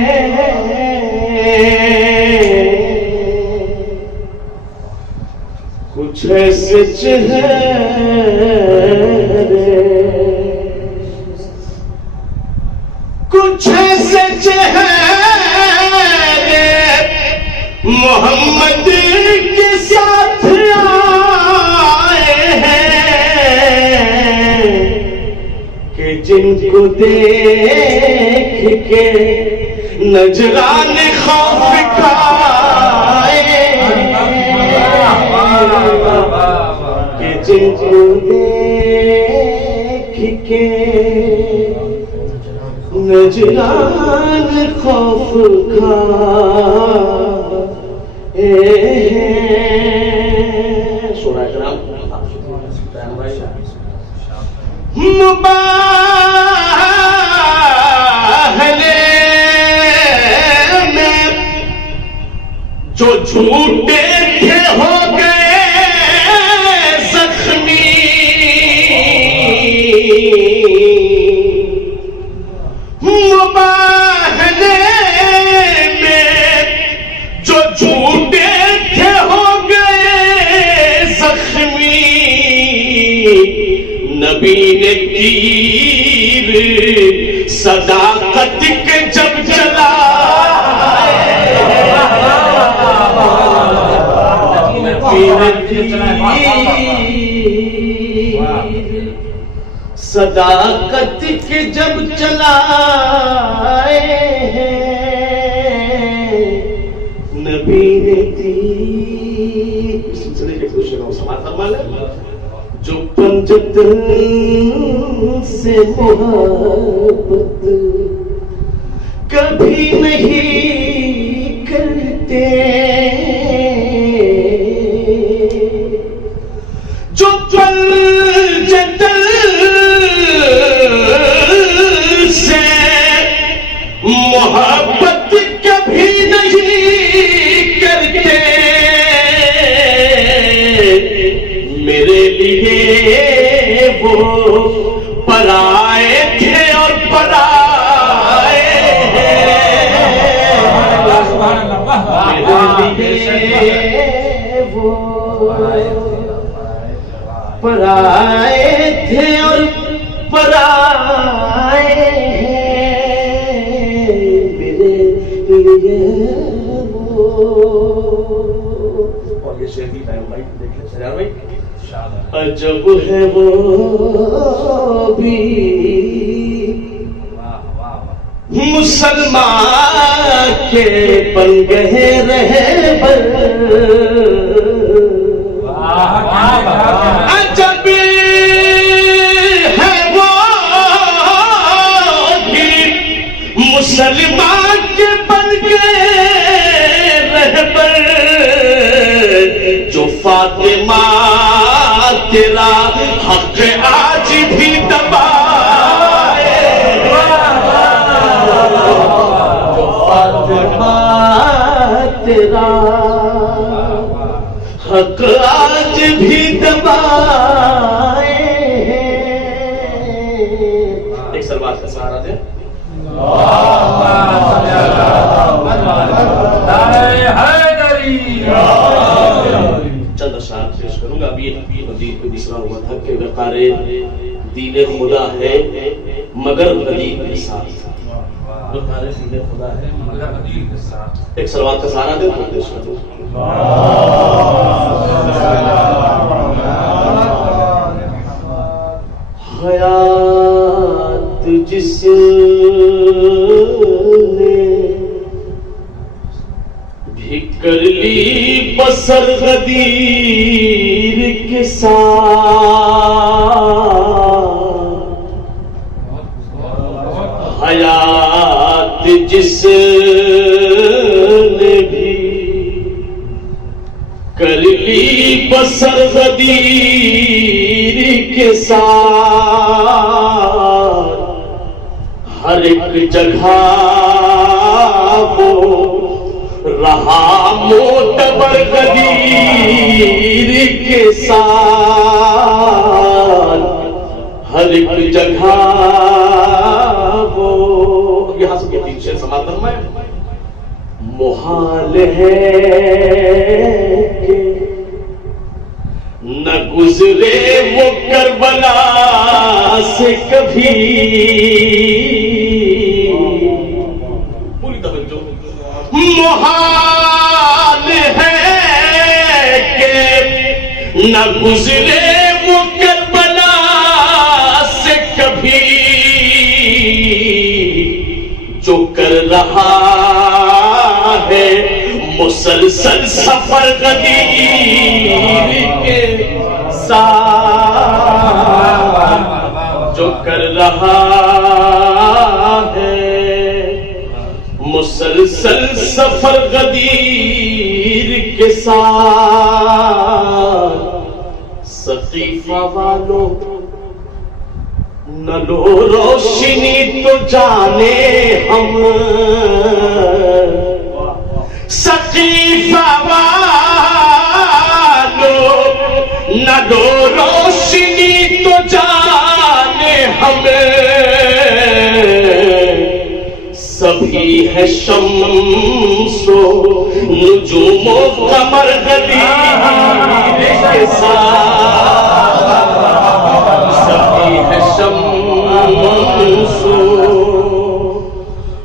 کچھ ایسے چہرے کچھ ایسے چہرے محمد کے ساتھ آئے ہیں کہ جن کو دیکھ کے نجران خوف کھائے، کہ جن کو دیکھ کے نجران خوف کھائے. سورہ کرام مباہلے میں جو جھوٹے تھے ہو گئے زخمی، مباہلے میں جو جھوٹے تھے ہو گئے زخمی، نبی نے تیر صداقت کے جب چلائے، نبی نے تیر صداقت کے جب چلائے ہیں، نبی نے تیر. اس سلسلے کے کچھ شعر سماعت فرما لیں. جو پنجت سے محبت کبھی نہیں کرتے، جو پنجت سے محبت کبھی نہیں کرتے، میرے لیے وہ پرائے تھے اور پرائے ہیں، میرے لیے وہ پرائے تھے اور پرائے ہیں، میرے لیے وہ. اور یہ شیخی ٹائم بھائی دیکھ لیں سرار بھائی. عجب ہے وہ بھی مسلمان کے بن گئے رہبر، تیرا حق آج بھی دبائے، جو فاطمہ تیرا حق آج بھی دبائے. ایک سلوات کا سہارا دیں. چند اشعار پیش کروں گا. ابھی حدیث کو دوسرا ہوا تھا کہ وقار دین خدا ہے مگر غریب کے ساتھ. وقار دین خدا ہے مگر غریب کے ساتھ. ایک سلوات کا سہارا دیں. پیش کروں. حیات جس نے بھی کر لی بسر غدیر کے ساتھ، حیات جس نے بھی کر لی بسر غدیر کے ساتھ، ہر ایک جگہ وہ رہا معتبر غدیر کے ساتھ، ہر ایک جگہ وہ. یہاں سے تین شعر سماعت فرمائیں. محال ہے کہ نہ گزرے وہ کربلا سے کبھی، پوری توجہ. محال ہے کہ نہ گزرے وہ کربلا سے کبھی، جو کر رہا ہے مسلسل سفر غدیر کے ساتھ، جو کر رہا ہے مسلسل سفر غدیر کے ساتھ. سقیفہ والوں نہ لو روشنی تو جانے ہم، سقیفہ والوں نہ لو روشنی تو جانے ہم، سبھی ہے شمس و نجوم و قمر غدیر کے ساتھ، سبھی ہے شمس و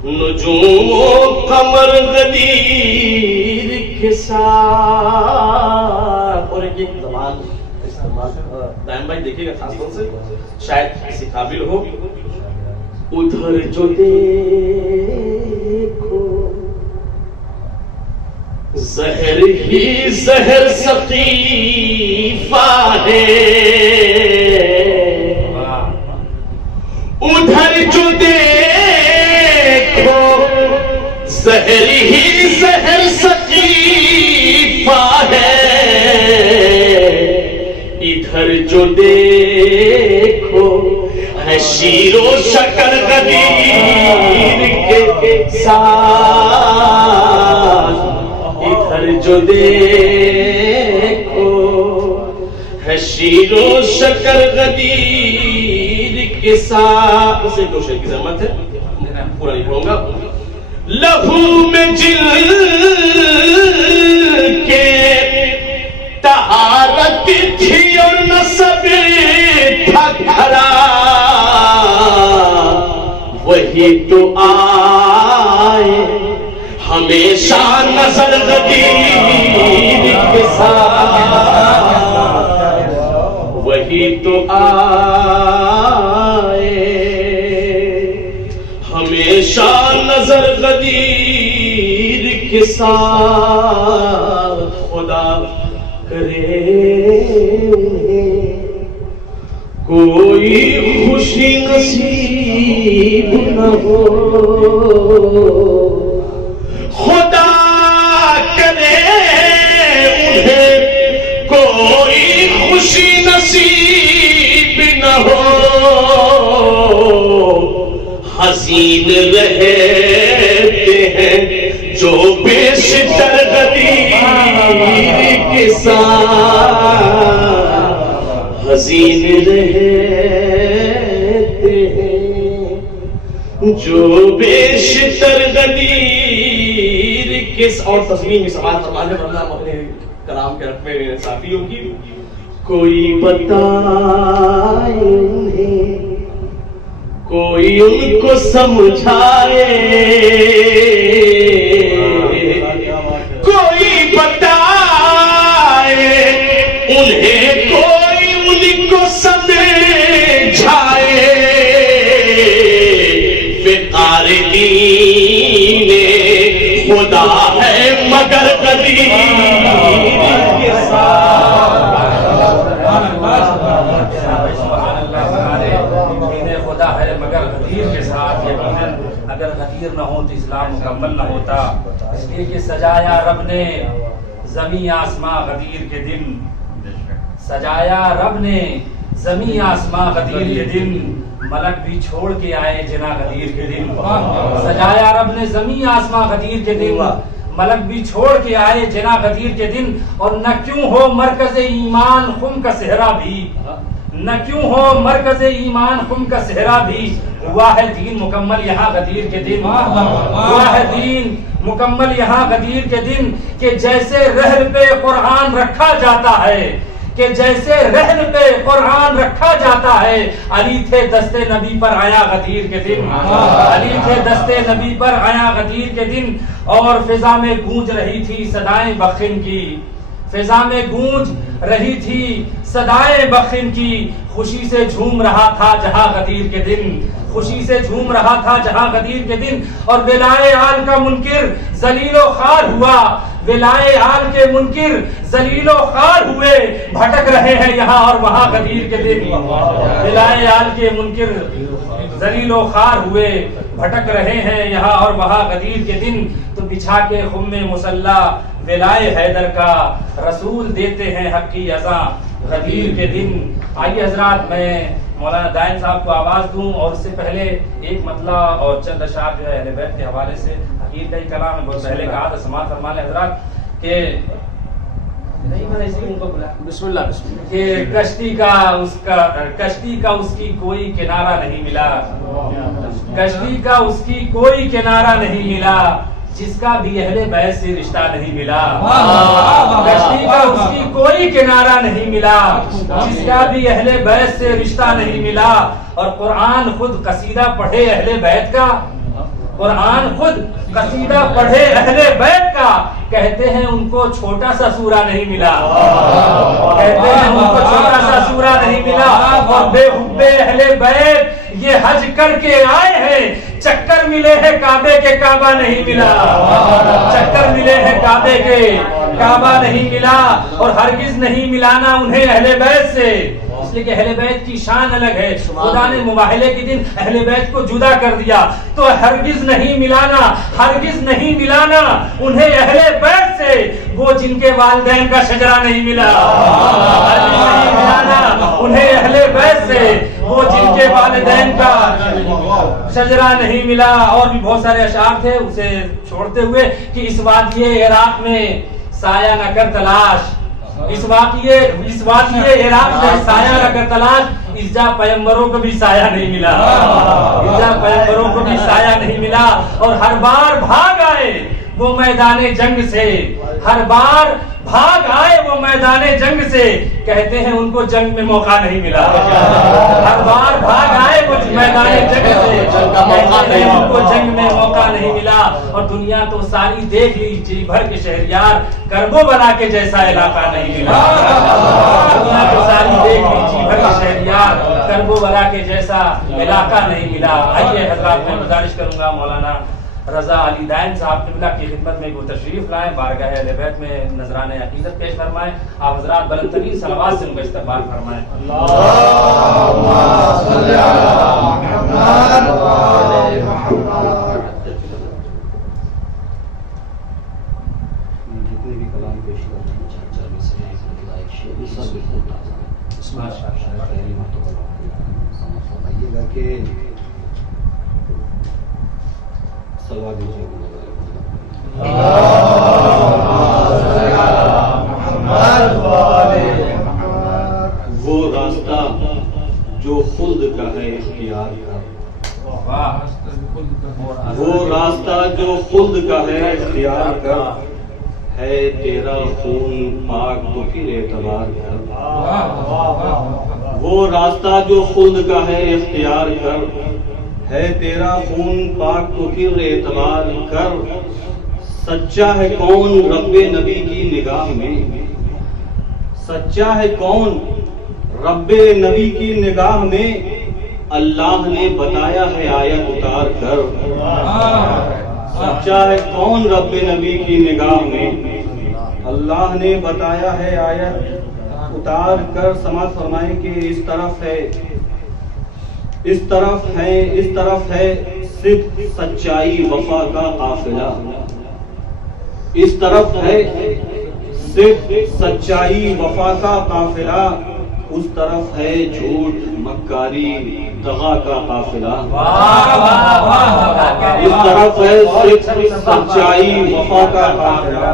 نجوم و قمر غدیر کے ساتھ. اور ایک زبان استعمال دائم بھائی دیکھیے گا خاص طور سے، شاید کسی قابل ہو. ادھر جو دیکھو زہر ہی زہر سقیفہ ہے، ادھر جو دیکھو زہر ہی زہر سقیفہ ہے، ادھر جو دیکھو ہے شیر و شکر غدیر کے ساتھ، ادھر جو دیکھو ہے شیر و شکر غدیر کے ساتھ. اسے دو شعر کی ضرورت ہے، پورا نہیں پڑھوں گا. لہو میں جل کے طہارت تھی اور نسب تھا کھرا، وہی تو آئے ہمیشہ نظر غدیر کے ساتھ، وہی تو آئے ہمیشہ نظر غدیر کے ساتھ. خدا کرے انہیں کوئی خوشی نصیب نہ ہو، خدا کرے انہیں کوئی خوشی نصیب نہ ہو حسین رہتے ہیں جو بیشتر غدیر کے ساتھ حسین رہتے ہیں جو بیشتر غدیر کے ساتھ. اور تسلیم میں سوال فرمانے ورنہ ہم اپنے کلام کے رقم میں صافیوں کی کوئی بتائے انہیں کوئی ان کو سمجھائے کوئی بتائے انہیں کوئی ان کو سمجھائے فقار دین خدا ہے مگر غدیر کے ساتھ. خدا ہے مگر غدیر کے ساتھ. یقیناً اگر غدیر نہ ہو تو اسلام مکمل نہ ہوتا. اس لیے کہ سجایا رب نے زمین آسماں غدیر کے دن, سجایا رب نے زمین آسماں غدیر کے دن, ملک بھی چھوڑ کے آئے جنا غدیر کے دن. سجایا رب نے زمین آسماں غدیر کے دن, ملک بھی چھوڑ کے آئے جنا غدیر کے دن. اور نہ کیوں ہو مرکز ایمان خم کا صحرا بھی, نہ کیوں ہو مرکز ایمان خم کا صحرا بھی, ہوا ہے دین مکمل یہاں غدیر کے دن. ہوا ہے دین مکمل یہاں غدیر کے دن کہ جیسے رحل پہ قرآن رکھا جاتا ہے, کہ جیسے رحل پہ قرآن رکھا جاتا ہے. علی تھے دستے نبی پر آیا غدیر کے دن, علی تھے دستے نبی پر آیا غدیر کے دن. اور فضا میں گونج رہی تھی صدائیں بخن کی, فضا میں گونج رہی تھی صدائیں بخن کی. خوشی سے جھوم رہا تھا جہاں غدیر کے دن, خوشی سے جھوم رہا تھا جہاں غدیر کے دن. اور ولائے آل کا منکر ذلیل و خوار ہوا, ولائے آل کے منکر ذلیل و خوار ہوئے, بھٹک رہے ہیں یہاں اور وہاں غدیر کے دن. ولائے آل کے منکر ذلیل و خوار ہوئے, بھٹک رہے ہیں یہاں اور وہاں غدیر کے دن. تو بچھا کے خم مسلح ولائے حیدر کا, رسول دیتے ہیں حق کی اذاں غدیر کے دن. آئیے حضرات میں مولانا دائن صاحب کو آواز دوں, اور اس سے پہلے ایک مطلع اور چند اشعار جو ہے اہل بیت کے حوالے سے حقیقت کا کلام ہے بہت پہلے کہا تھا, سماعت فرما لیں حضرات کہ بسم اللہ کہ کشتی کا اس کی کوئی کنارہ نہیں ملا, کشتی کا اس کی کوئی کنارہ نہیں ملا, جس کا بھی اہل بیت سے رشتہ نہیں ملا. کشتی کا اس کی کوئی کنارہ نہیں ملا, جس کا بھی اہل بیت سے رشتہ نہیں ملا. اور قرآن خود قصیدہ پڑھے اہل بیت کا, قرآن خود قصیدہ پڑھے اہل بیت کا, کہتے ہیں ان کو چھوٹا سا سورہ نہیں ملا, کہتے ہیں ان کو چھوٹا سا سورہ نہیں ملا. اور بے حب اہل بیت یہ حج کر کے آئے ہیں, چکر ملے ہیں کعبے کے کعبہ نہیں ملا, چکر ملے ہیں کعبے کے کعبہ نہیں ملا. اور ہرگز نہیں ملانا انہیں اہل بیت سے, اس لیے کہ اہل بیت کی شان الگ ہے. خدا نے مباہلے کے دن اہل بیت کو جدا کر دیا, تو ہرگز نہیں ملانا, ہرگز نہیں ملانا انہیں اہل بیت سے وہ جن کے والدین کا شجرہ نہیں ملا, ہرگز نہیں ملانا انہیں اہل بیت سے وہ جن کے والدین کا شجرہ نہیں ملا. اور بھی بہت سارے اشعار تھے, اسے چھوڑتے ہوئے کہ اس وادی عراق میں سایہ نہ کر تلاش, اس واقعے عراق میں سایہ نہ کر تلاش, ارجا پیغمبروں کو بھی سایہ نہیں ملا, ارجا پیغمبروں کو بھی سایہ نہیں ملا. اور ہر بار بھاگ آئے وہ میدان جنگ سے, ہر بار بھاگ آئے وہ میدان جنگ سے, کہتے ہیں ان کو جنگ میں موقع نہیں ملا. ہر بار بھاگ آئے وہ میدان جنگ سے, کہتے ہیں ان کو جنگ میں موقع نہیں ملا. اور دنیا تو ساری دیکھ لی جی بھر کے شہریار, کربو بنا کے جیسا علاقہ نہیں ملا. دنیا تو ساری دیکھ لی جی بھر کے شہریار, کربو بنا کے جیسا علاقہ نہیں ملا. آئیے حضرات میں گزارش کروں گا مولانا رضا علی دائن صاحب قبلہ کی خدمت میں وہ تشریف لائیں, بارگاہ اہل بیت میں نذرانہ عقیدت پیش فرمائیں. آپ حضرات بلند ترین صلوات سے ان کا استقبال فرمائیں. اللہم صلی علی محمد و آل محمد. جتنے بھی کلام پیش کرتے ہیں چار چار میں سے ایک شعر پہلی مرتبہ سمجھ فرمائیے گا کہ صلوات دیجیے وہ راستہ جو خلد کا ہے اختیار کا، وہ راستہ جو خلد کا ہے اختیار کا، ہے تیرا خون پاک تو پھر اعتبار کر۔ وہ راستہ جو خلد کا ہے اختیار کر، ہے تیرا خون پاک تو پھر اعتبار کر۔ سچا ہے کون رب نبی کی نگاہ میں، سچا ہے کون رب نبی کی نگاہ میں، اللہ نے بتایا ہے آیت اتار کر۔ سچا ہے کون رب نبی کی نگاہ میں، اللہ نے بتایا ہے آیت اتار کر۔ سماعت فرمائیں کہ اس طرف ہے، اس طرف ہے، اس طرف ہے صدق سچائی وفا کا قافلہ، اس طرف ہے صدق سچائی وفا کا قافلہ، اس طرف ہے جھوٹ مکاری دغا کا قافلہ۔ اس طرف ہے صدق سچائی وفا کا قافلہ،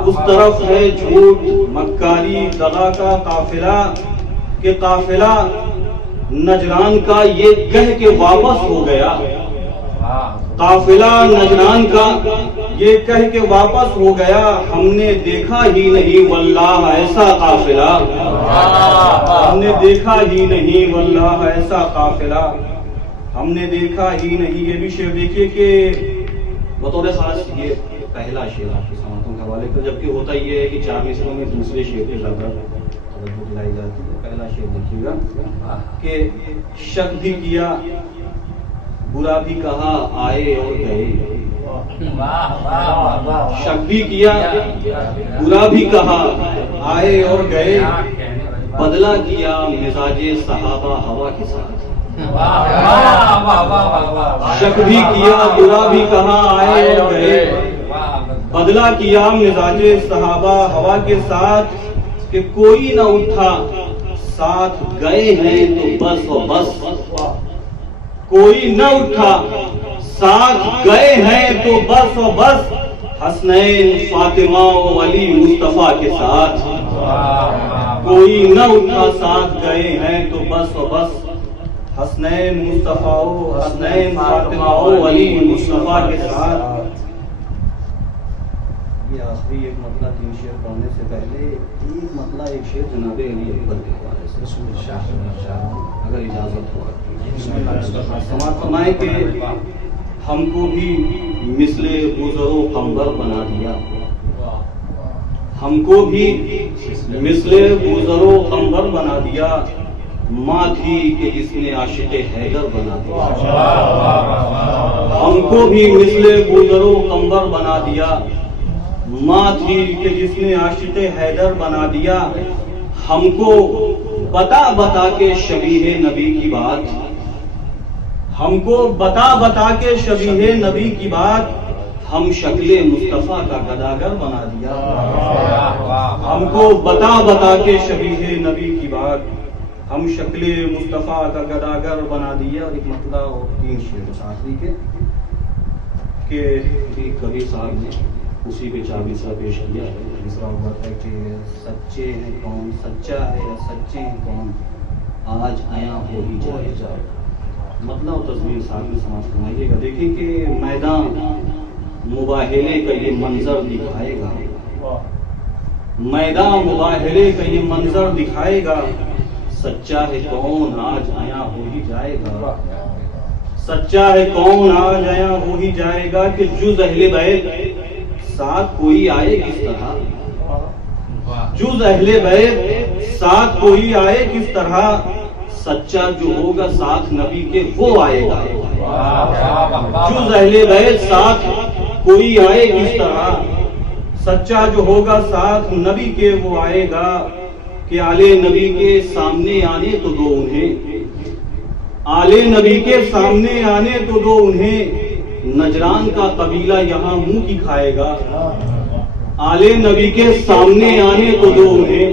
اس طرف ہے جھوٹ مکاری دغا کا قافلہ، کہ قافلہ نجران کا یہ کہہ کے واپس ہو گیا، قافلہ نجران کا یہ کہہ کے واپس ہو گیا، ہم نے دیکھا ہی نہیں واللہ ایسا قافلہ، ہم نے دیکھا ہی نہیں واللہ ایسا قافلہ، ہم نے دیکھا ہی نہیں۔ یہ بھی شعر دیکھیے کہ بطور خاص یہ پہلا شعر آپ کی سماعتوں کے حوالے کر، جبکہ ہوتا یہ ہے کہ 4 مصروں میں دوسرے شعر پہ زیادہ توجہ دلائی جاتی ہے۔ پہلا شعر دیکھیے گا کہ شک بھی کیا برا بھی کہا آئے اور گئے، شک بھی کیا برا بھی کہا آئے اور گئے، بدلہ کیا مزاج صحابہ ہوا کے ساتھ۔ شک بھی کیا برا بھی کہا آئے اور گئے، بدلہ کیا مزاج صحابہ ہوا کے ساتھ، کہ کوئی نہ اٹھا ساتھ گئے ہیں تو بس و بس، کوئی نہ اٹھا ساتھ گئے ہیں تو بس و بس، حسنین فاطمہ و علی مصطفیٰ کے ساتھ، کوئی نہ اٹھا ساتھ گئے ہیں تو بس و بس، حسنین مصطفیٰ حسنین فاطمہ و علی مصطفیٰ کے ساتھ۔ یہ آخری ایک مطلب 3 شعر پڑھنے سے پہلے ایک مطلب ایک شعر جناب علی اکبر کے حوالے سے اگر اجازت ہو۔ سماعت فرمائیں کہ ہم کو بھی مثل گزر و قمبر بنا دیا، ہم کو بھی مثل گزر و قمبر بنا دیا، ماں تھی کہ جس نے عاشق حیدر بنا دیا، ہم کو بھی مثل گزر و قمبر بنا دیا، ماں تھی کہ جس نے عاشق حیدر بنا دیا، ہم کو بتا بتا کے شبیہ نبی کی بات، ہم کو بتا بتا کے شبیہ نبی کی بات، ہم شکل مصطفیٰ کا گداگر بنا دیا، ہم کو بتا بتا کے شبیہ نبی کی بات، ہم شکل مصطفیٰ کا گداگر بنا دیا۔ اور ایک مطلب اور 3 شعر آخری کے کہ کبھی صاحب نے اسی پہ 4 مصرع پیش کیا ہے۔ مصرع ہوا تھا کہ سچے ہیں کون، سچا ہے یا سچے ہیں کون، آج آیا ہو ہی جائے جا۔ مطلب اور تضمین ساتھ میں سماعت فرمائیے گا۔ دیکھیں کہ میدان مباہلے کا یہ منظر دکھائے گا، میدان مباہلے کا یہ منظر دکھائے گا، سچا ہے کون آج آیا ہو ہی جائے گا، سچا ہے کون آج آیا ہو ہی جائے گا، کہ جز اہل بیت ساتھ کوئی آئے کس طرح، جز اہل بیت ساتھ کوئی آئے کس طرح، سچا جو ہوگا ساتھ نبی کے وہ آئے گا، جز اہل بیت ساتھ کوئی آئے کس طرح، سچا جو ہوگا ساتھ نبی کے وہ آئے گا، کہ آلے نبی کے سامنے آنے تو دو انہیں، آلے نبی کے سامنے آنے تو دو انہیں، نجران کا قبیلہ یہاں منہ کی کھائے گا، آلے نبی کے سامنے آنے تو دو انہیں،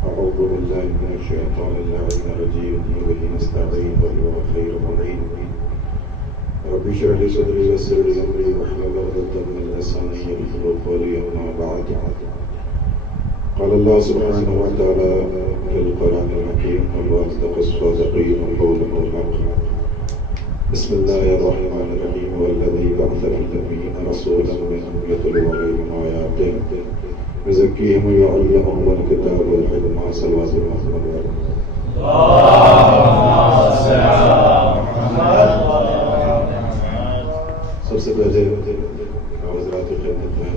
أعوذ بالله من الشيطان الرجيم وبه نستعين وهو خير معين رب اشرح لي صدري ويسر لي أمري واحلل عقدة من لساني يفقهوا قولي أما بعد قال الله سبحانه وتعالى في القرآن الحكيم وأصدق الصادقين قوله الحق بسم الله الرحمن الرحيم والذي بعث في النبيين رسولا منهم يتلو عليهم آياته يزكيهم ويعلمهم الكتاب والحكمة صلوات الله عليه سب سے پہلے حضرات کی خدمت میں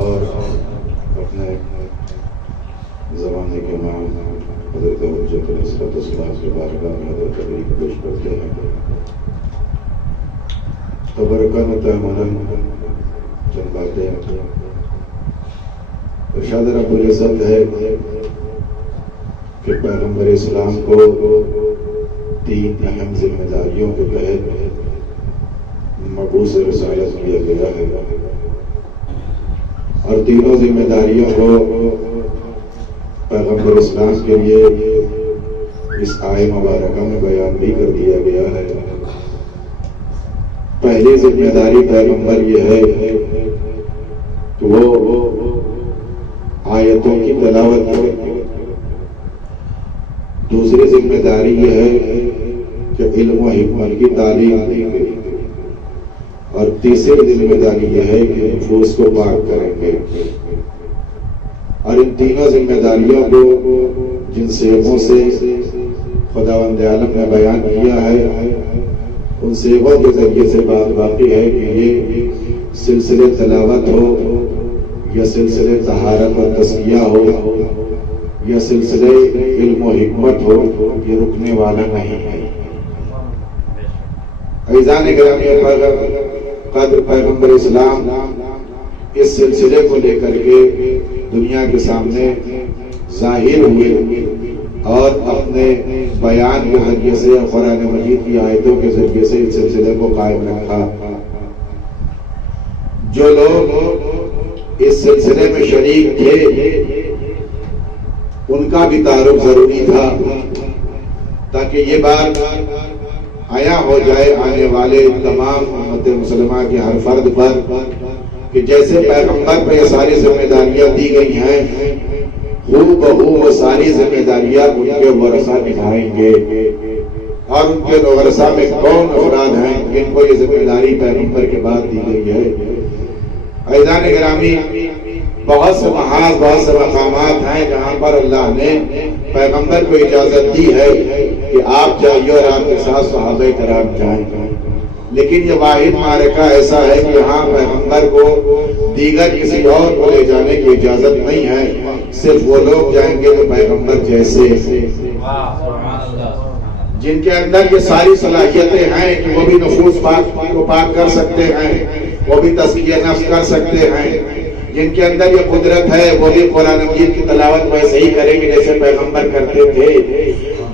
اور اپنے زمانے کے امام حضرت حجت الاسلام والسلام کے بارگاہ میں حضرت تبریک پیش کرتے ہیں۔ تبرکن تیمنا چند باتیں ارشاد رب العزت ہے کہ پیغمبر اسلام کو 3 اہم ذمہ داریوں کے تحت مبعوث رسالت کیا گیا ہے، اور تینوں ذمہ داریوں کو پیغمبر اسلام کے لیے اس آیت مبارکہ میں بیان بھی کر دیا گیا ہے۔ پہلی ذمہ داری پیغمبر یہ ہے کہ وہ آیتوں کی تلاوت کرے، دوسری ذمہ داری یہ ہے کہ علم و حکمت کی تعلیم دیں گے، اور تیسری ذمہ داری یہ ہے کہ نفوس کو پاک کریں گے۔ اور ان تینوں ذمہ داریوں کو جن صیغوں سے خداوند عالم نے بیان کیا ہے، ان صیغوں کے ذریعے سے بات باقی ہے کہ یہ سلسلے تلاوت ہو یا سلسلے طہارت اور تزکیہ ہو یا سلسلے علم و حکمت ہو، یہ رکنے والا نہیں ہے۔ عزیزان گرامی قدر پیغمبر اسلام اس سلسلے کو لے کر کے دنیا کے سامنے ظاہر ہوئے اور اپنے بیان کے ذریعے سے قرآن مجید کی آیتوں کے ذریعے سے اس سلسلے کو قائم رکھا۔ جو لوگ اس سلسلے میں شریک تھے ان کا بھی تعارف ضروری تھا، تاکہ یہ بات آیا ہو جائے آنے والے تمام امت مسلمہ کے ہر فرد پر کہ جیسے پیغمبر پہ یہ ساری ذمہ داریاں دی گئی ہیں، ہو بہو وہ ساری ذمہ داریاں ان کے ورثہ نبھائیں گے۔ اور ان کے ورثہ میں کون افراد ہیں جن کو یہ ذمہ داری پیغمبر کے بعد دی گئی ہے؟ عزیزان گرامی، بہت سے محاذ، بہت سے مقامات ہیں جہاں پر اللہ نے پیغمبر کو اجازت دی ہے کہ آپ جائیے اور آپ کے ساتھ صحابہ کرام جائیں، لیکن یہ واحد معرکہ ایسا ہے کہ یہاں پیغمبر کو دیگر کسی اور کو لے جانے کی اجازت نہیں ہے، صرف وہ لوگ جائیں گے جو پیغمبر جیسے، جن کے اندر یہ ساری صلاحیتیں ہیں کہ وہ بھی نفوس کو پاک کر سکتے ہیں، وہ بھی تزکیہ نفس کر سکتے ہیں، جن کے اندر یہ قدرت ہے وہ بھی قرآن مجید کی تلاوت ویسے ہی کریں گے جیسے پیغمبر کرتے تھے،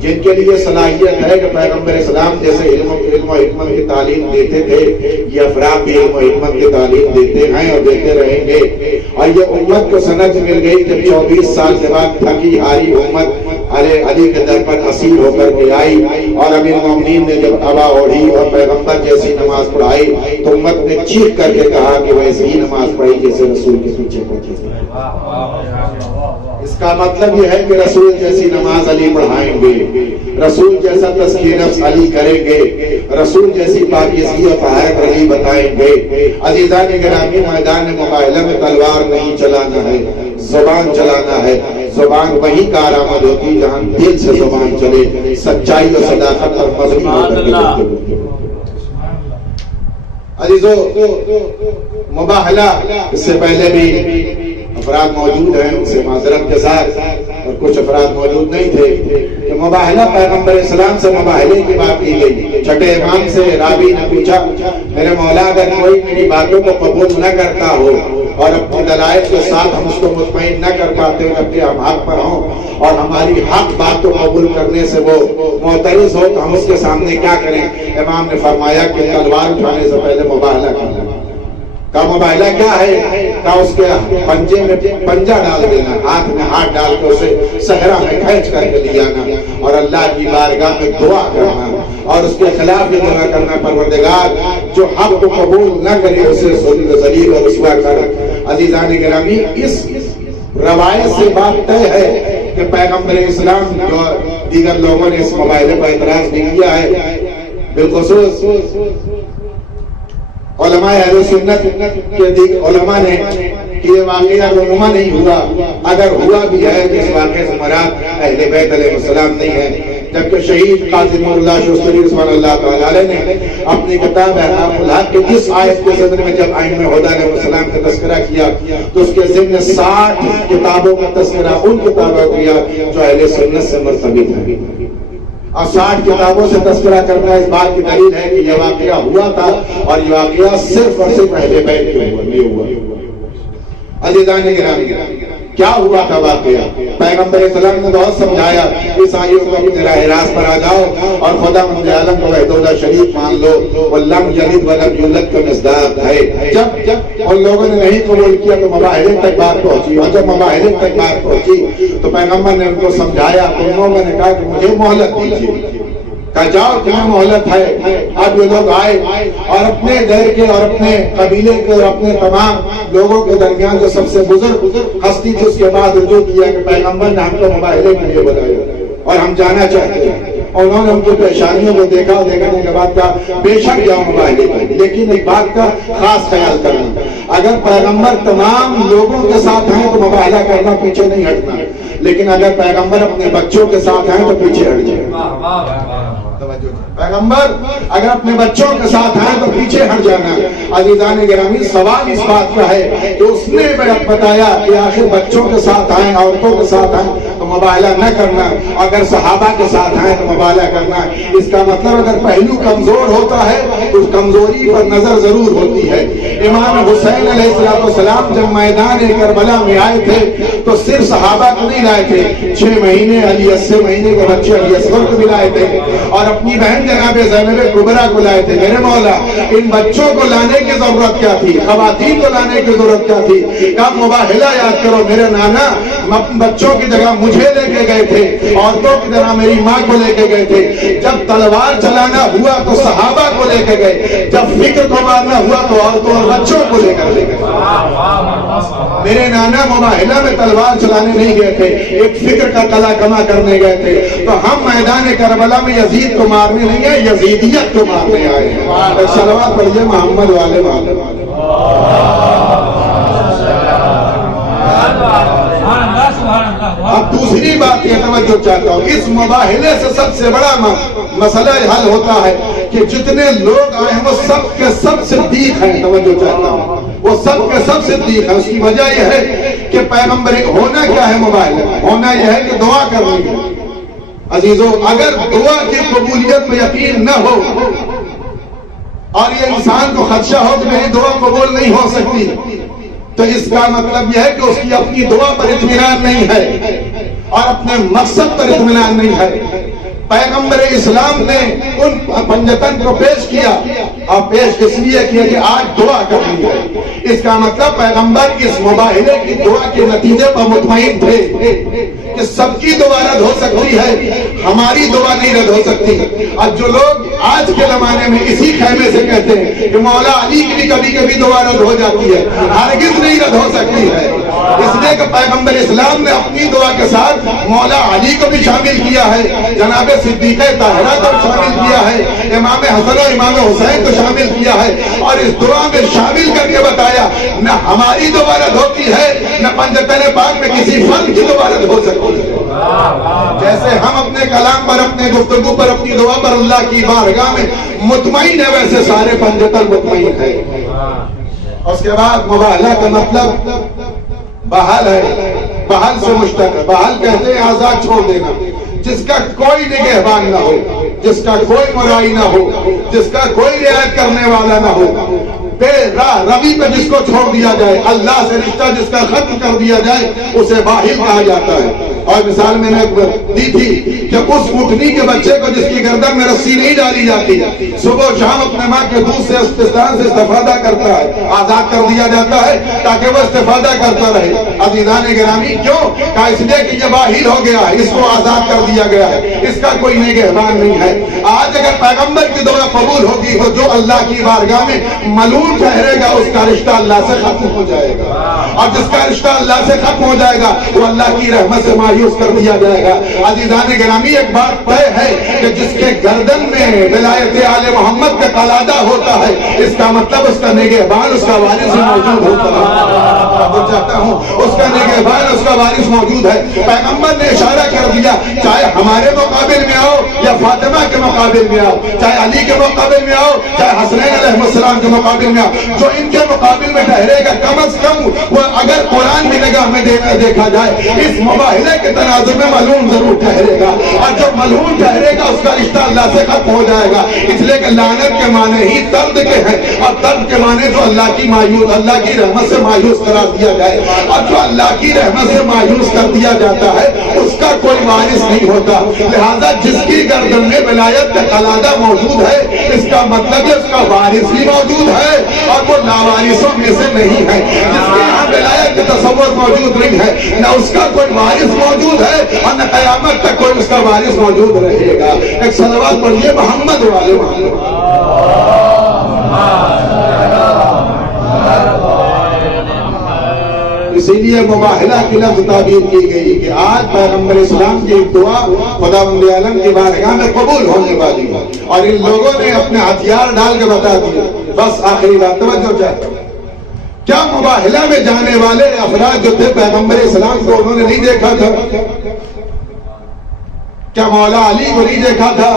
جن کے لیے صلاحیت ہے کہ پیغمبر اسلام جیسے علم و حکمت کی تعلیم دیتے تھے، یہ افراد بھی علم و حکمت کی تعلیم دیتے ہیں اور دیتے رہیں گے۔ اور یہ امت کو سند مل گئی جب 24 سال کے بعد تھکی ہاری امت علی کے در پر اسیر ہو کر کے آئی اور امیر المومنین نے جب ابا اوڑھی اور پیغمبر جیسی نماز پڑھائی تو امت نے چیخ کر کے کہا کہ ویسے ہی نماز پڑھی جیسے رسول کے پیچھے پڑھتے تھے۔ اس کا مطلب یہ ہے کہ رسول جیسی نماز علی پڑھائیں گے، رسول جیسا تزکیہ نفس علی کریں گے، رسول جیسی پاکیزگی اور طہارت علی بتائیں گے۔ عزیزان گرامی، میدان مقابلہ میں تلوار نہیں چلانا ہے، زبان چلانا ہے۔ زبان وہی کارآمد ہوتی جہاں دل سے زبان چلے، سچائی اور صداقت پر مبنی ہو کر کے۔ عزیزو، مباہلہ اس سے پہلے بھی افراد موجود ہیں، ان سے معذرت کے ساتھ، اور کچھ افراد موجود نہیں تھے، کہ مباہلہ پیغمبر اسلام سے مباہلے کی بات کی گئی۔ چھٹے امام سے راوی نے پوچھا، میرے مولا اگر کوئی میری باتوں کو قبول نہ کرتا ہو اور اپنے دلائل کے ساتھ ہم اس کو مطمئن نہ کر پاتے جبکہ ہم حق پر ہوں اور ہماری حق بات کو قبول کرنے سے وہ معترض ہو تو ہم اس کے سامنے کیا کریں؟ امام نے فرمایا کہ تلوار اٹھانے سے پہلے مباہلہ کرنا۔ کا مباہلہ کیا ہے؟ کا اس کے پنجے میں پنجہ ڈال دینا، ہاتھ میں ہاتھ ڈال کے اسے صحرا میں کھینچ کر کے لے جانا اور اللہ کی بارگاہ میں دعا کرنا اور اس کے خلاف یہ دعا کرنا، پروردگار جو حق کو قبول نہ کرے اسے ذلیل اور رسوا کر۔ عزیزان گرامی، اس روایت سے بات طے ہے کہ پیغمبر اسلام جو دیگر لوگوں نے اس مباہلے پر اعتراض بھی کیا ہے، بالخصوص علماء اہل سنت کے دیگر علماء نے کہ یہ واقعہ رونما نہیں ہوا، اگر ہوا بھی ہے کہ اس واقعے سے مراد اہل بیت علیہ السلام نہیں ہے، جبکہ شہید قاسم اللہ شوستری رضوان اللہ تعالی علیہ نے اپنی کتاب احکام الحق کے جس آیت کے صدر میں جب ائمہ ہدی علیہ السلام کا تذکرہ کیا تو اس کے ضمن 60 کتابوں کا تذکرہ ان کتابوں کیا جو اہل سنت سے مرتبط ہیں، اور 60 کتابوں سے تذکرہ کرنا اس بات کی دلیل ہے کہ یہ واقعہ ہوا تھا اور یہ واقعہ صرف اور صرف اہل بیت کے ہوا۔ عزیزان گرامی، کیا ہوا تھا واقعہ؟ پیغمبر اسلام نے بہت سمجھایا، عیسائیوں کو اپنے راہ راست پر آ جاؤ اور خدا مند عالم کو وحدہ شریک مان لو، وہ لم یلد ولم یولد کا مصداق ہے۔ جب ان لوگوں نے نہیں قبول کیا تو مباہلے تک بات پہنچی، اور جب مباہلے تک بات پہنچی تو پیغمبر نے ان کو سمجھایا، انہوں نے کہا کہ مجھے مہلت دیجیے، کہا جاؤ تمہیں مہلت ہے۔ اب یہ لوگ آئے اور اپنے گھر کے اور اپنے قبیلے کے اور اپنے تمام لوگوں کے درمیان جو سب سے بزرگ ہستی تھی اس کے بعد رجوع کیا کہ پیغمبر نے ہم کو مباہلے کے لیے بلایا اور ہم جانا چاہتے ہیں۔ انہوں نے ان کی پریشانیوں کو دیکھا اور دیکھنے کے بعد کہا بے شک جاؤ مباہلے کے، لیکن ایک بات کا خاص خیال کرنا، اگر پیغمبر تمام لوگوں کے ساتھ ہیں تو مباہلہ کرنا، پیچھے نہیں ہٹنا، لیکن اگر پیغمبر اپنے بچوں کے ساتھ ہیں تو پیچھے ہٹ جائے۔ پیغمبر اگر اپنے بچوں کے ساتھ ہیں تو پیچھے ہٹ جانا۔ عزیزان گرامی، سوال اس بات کا ہے کہ اس نے بتایا کہ آخر بچوں کے ساتھ آئیں، عورتوں کے ساتھ آئیں تو مباہلہ نہ کرنا، اگر صحابہ کے ساتھ آئیں تو مباہلہ کرنا۔ اس کا مطلب اگر پہلو کمزور ہوتا ہے تو اس کمزوری پر نظر ضرور ہوتی ہے۔ امام حسین علیہ السلام جب میدان کربلا میں آئے تھے تو صرف صحابہ کو نہیں لائے تھے، 6 مہینے علی 80 مہینے کے بچے علی اصغر کو بھی لائے تھے اور اپنی بہن جناب زینب کبریٰ کو لائے تھے۔ میرے مولا، ان بچوں کو لانے کی ضرورت کیا تھی؟ خواتین کو لانے کی ضرورت کیا تھی؟ کب مباہلہ یاد کرو، میرے نانا بچوں کی جگہ مجھے لے کے گئے تھے، عورتوں کی جگہ میری ماں کو لے کے گئے تھے۔ جب تلوار چلانا ہوا تو صحابہ کو لے کے گئے، جب فکر کو مارنا ہوا تو عورتوں اور بچوں کو لے کر لے گئے۔ میرے نانا مباہلہ میں تلوار چلانے نہیں گئے تھے، ایک فکر کا قلع کما کرنے گئے تھے۔ تو ہم میدان کربلا میں یزید کو مارنے نہیں گئے، یزیدیت کو مارنے آئے ہیں۔ صلوات پڑھیے محمد والے والے۔ اب دوسری بات یہ توجہ چاہتا ہوں، اس مباہلے سے سب سے بڑا مسئلہ حل ہوتا ہے کہ جتنے لوگ آئے ہیں وہ سب کے سب صدیق ہیں۔ توجہ چاہتا ہوں، وہ سب کے سب صدیق ہیں۔ اس کی وجہ یہ ہے کہ پیغمبر ہونا کیا ہے؟ مباہلہ ہونا یہ ہے کہ دعا کرنی ہے۔ عزیزو، اگر دعا کی قبولیت میں یقین نہ ہو اور یہ انسان کو خدشہ ہو کہ میری دعا قبول نہیں ہو سکتی تو اس کا مطلب یہ ہے کہ اس کی اپنی دعا پر اطمینان نہیں ہے اور اپنے مقصد پر اطمینان نہیں ہے۔ پیغمبر اسلام نے ان پنجتن کو پیش کیا اور پیش اس لیے کیا کہ آج دعا کرنی ہے. اس کا مطلب پیغمبر اس مباہلے کی دعا کے نتیجے پر مطمئن تھے کہ سب کی دعا رد ہو سکتی ہے, ہماری دعا نہیں رد ہو سکتی. اب جو لوگ آج کے زمانے میں اسی خیمے سے کہتے ہیں کہ مولا علی کی بھی کبھی کبھی دعا رد ہو جاتی ہے, ہرگز نہیں رد ہو سکتی ہے. اس لیے کہ پیغمبر اسلام نے اپنی دعا کے ساتھ مولا علی کو بھی شامل کیا ہے, جناب صدیقہ طاہرہ کو شامل کیا ہے, امام حسن و امام حسین کو شامل کیا ہے, اور اس دعا میں شامل کر کے بتایا نہ ہماری دعا رد ہوتی ہے نہ پنجتن پاک میں کسی فرد کی دعا رد ہو سکتی ہے. جیسے ہم اپنے کلام پر, اپنے گفتگو پر, اپنی دعا پر اللہ کی بارگاہ میں مطمئن ہے, ویسے سارے پنجتن مطمئن ہے. اس کے بعد مباہلہ کا مطلب بحال ہے, بحال سے مشتق ہے. بحال کہتے ہیں آزاد چھوڑ دینا, جس کا کوئی نگہبان نہ ہو, جس کا کوئی مرائی نہ ہو, جس کا کوئی رعایت کرنے والا نہ ہو, بے راہ روی پہ جس کو چھوڑ دیا جائے, اللہ سے رشتہ جس کا ختم کر دیا جائے, اسے باہل کہا جاتا ہے. اور مثال میں نے دی تھی کہ اس اٹھنی کے بچے کو جس کی گردن میں رسی نہیں ڈالی جاتی, صبح و شام اپنے ماں کے دودھ سے استحسان سے استفادہ کرتا ہے, آزاد کر دیا جاتا ہے تاکہ وہ استفادہ کرتا رہے. عزیزان گرامی کیوں کہا؟ اس لیے کہ یہ باہل ہو گیا ہے, اس کو آزاد کر دیا گیا ہے, اس کا کوئی نگہبان نہیں ہے. آج اگر پیغمبر کی دعا قبول ہوگی تو جو اللہ کی بارگاہ میں ملعون ٹھہرے گا اس کا رشتہ اللہ سے ختم ہو جائے گا, اور جس کا رشتہ اللہ سے ختم ہو جائے گا وہ اللہ کی رحمت سے مایوس کر دیا جائے گا. عزیزان گرامی ایک بات طے ہے کہ جس کے گردن میں ولایت آل محمد کا قلادہ ہوتا ہے, اس کا مطلب اس کا نگہبان, اس کا وارث موجود ہوتا ہے. وہ چاہتا ہوں اس کا نگہبان, اس کا وارث موجود ہے. پیغمبر نے اشارہ کر دیا, چاہے ہمارے مقابل میں آؤ یا فاطمہ کے مقابل میں آؤ, چاہے علی کے مقابل میں آؤ, چاہے حسنین علیہ السلام کے مقابل میں آؤ, جو ان کے مقابل میں ٹھہرے گا کم از کم وہ اگر قرآن کی نگاہ میں دیکھا جائے اس مباہلے کے تناظر میں ملعون ضرور ٹھہرے گا, اور جو ملعون ٹھہرے گا اس کا رشتہ اللہ سے ختم ہو جائے گا. اس لیے کہ لعنت کے معنی ہی درد کے ہیں, اور درد کے معنی جو اللہ کی رحمت سے مایوس قرار دیا جائے, اور جو اللہ کی رحمت سے مایوس کر دیا جاتا ہے اس کا کوئی وارث نہیں ہوتا. لہذا جس کی گردن میں ولایت کا قلادہ موجود ہے, اس کا مطلب ہے اس کا وارث بھی موجود ہے اور وہ لاوارثوں میں سے نہیں ہے. جس کے یہاں ولایت کا تصور موجود نہیں ہے, نہ اس کا کوئی وارث موجود ہے اور نہ قیامت تک کوئی اس کا وارث موجود رہے گا. ایک صلوات پڑھیے محمد والے محمد. اسی لیے مباہلہ کی لفظ تعبیر کی گئی کہ آج پیغمبر اسلام کی ایک دعا خداوند عالم کی بارگاہ میں قبول ہونے والی ہے, اور ان لوگوں نے اپنے ہتھیار ڈال کے بتا دیا. بس آخری بات توجہ چاہتا ہوں, کیا مباہلہ میں جانے والے افراد جو تھے پیغمبر اسلام کو انہوں نے نہیں دیکھا تھا؟ کیا مولا علی کو نہیں دیکھا تھا؟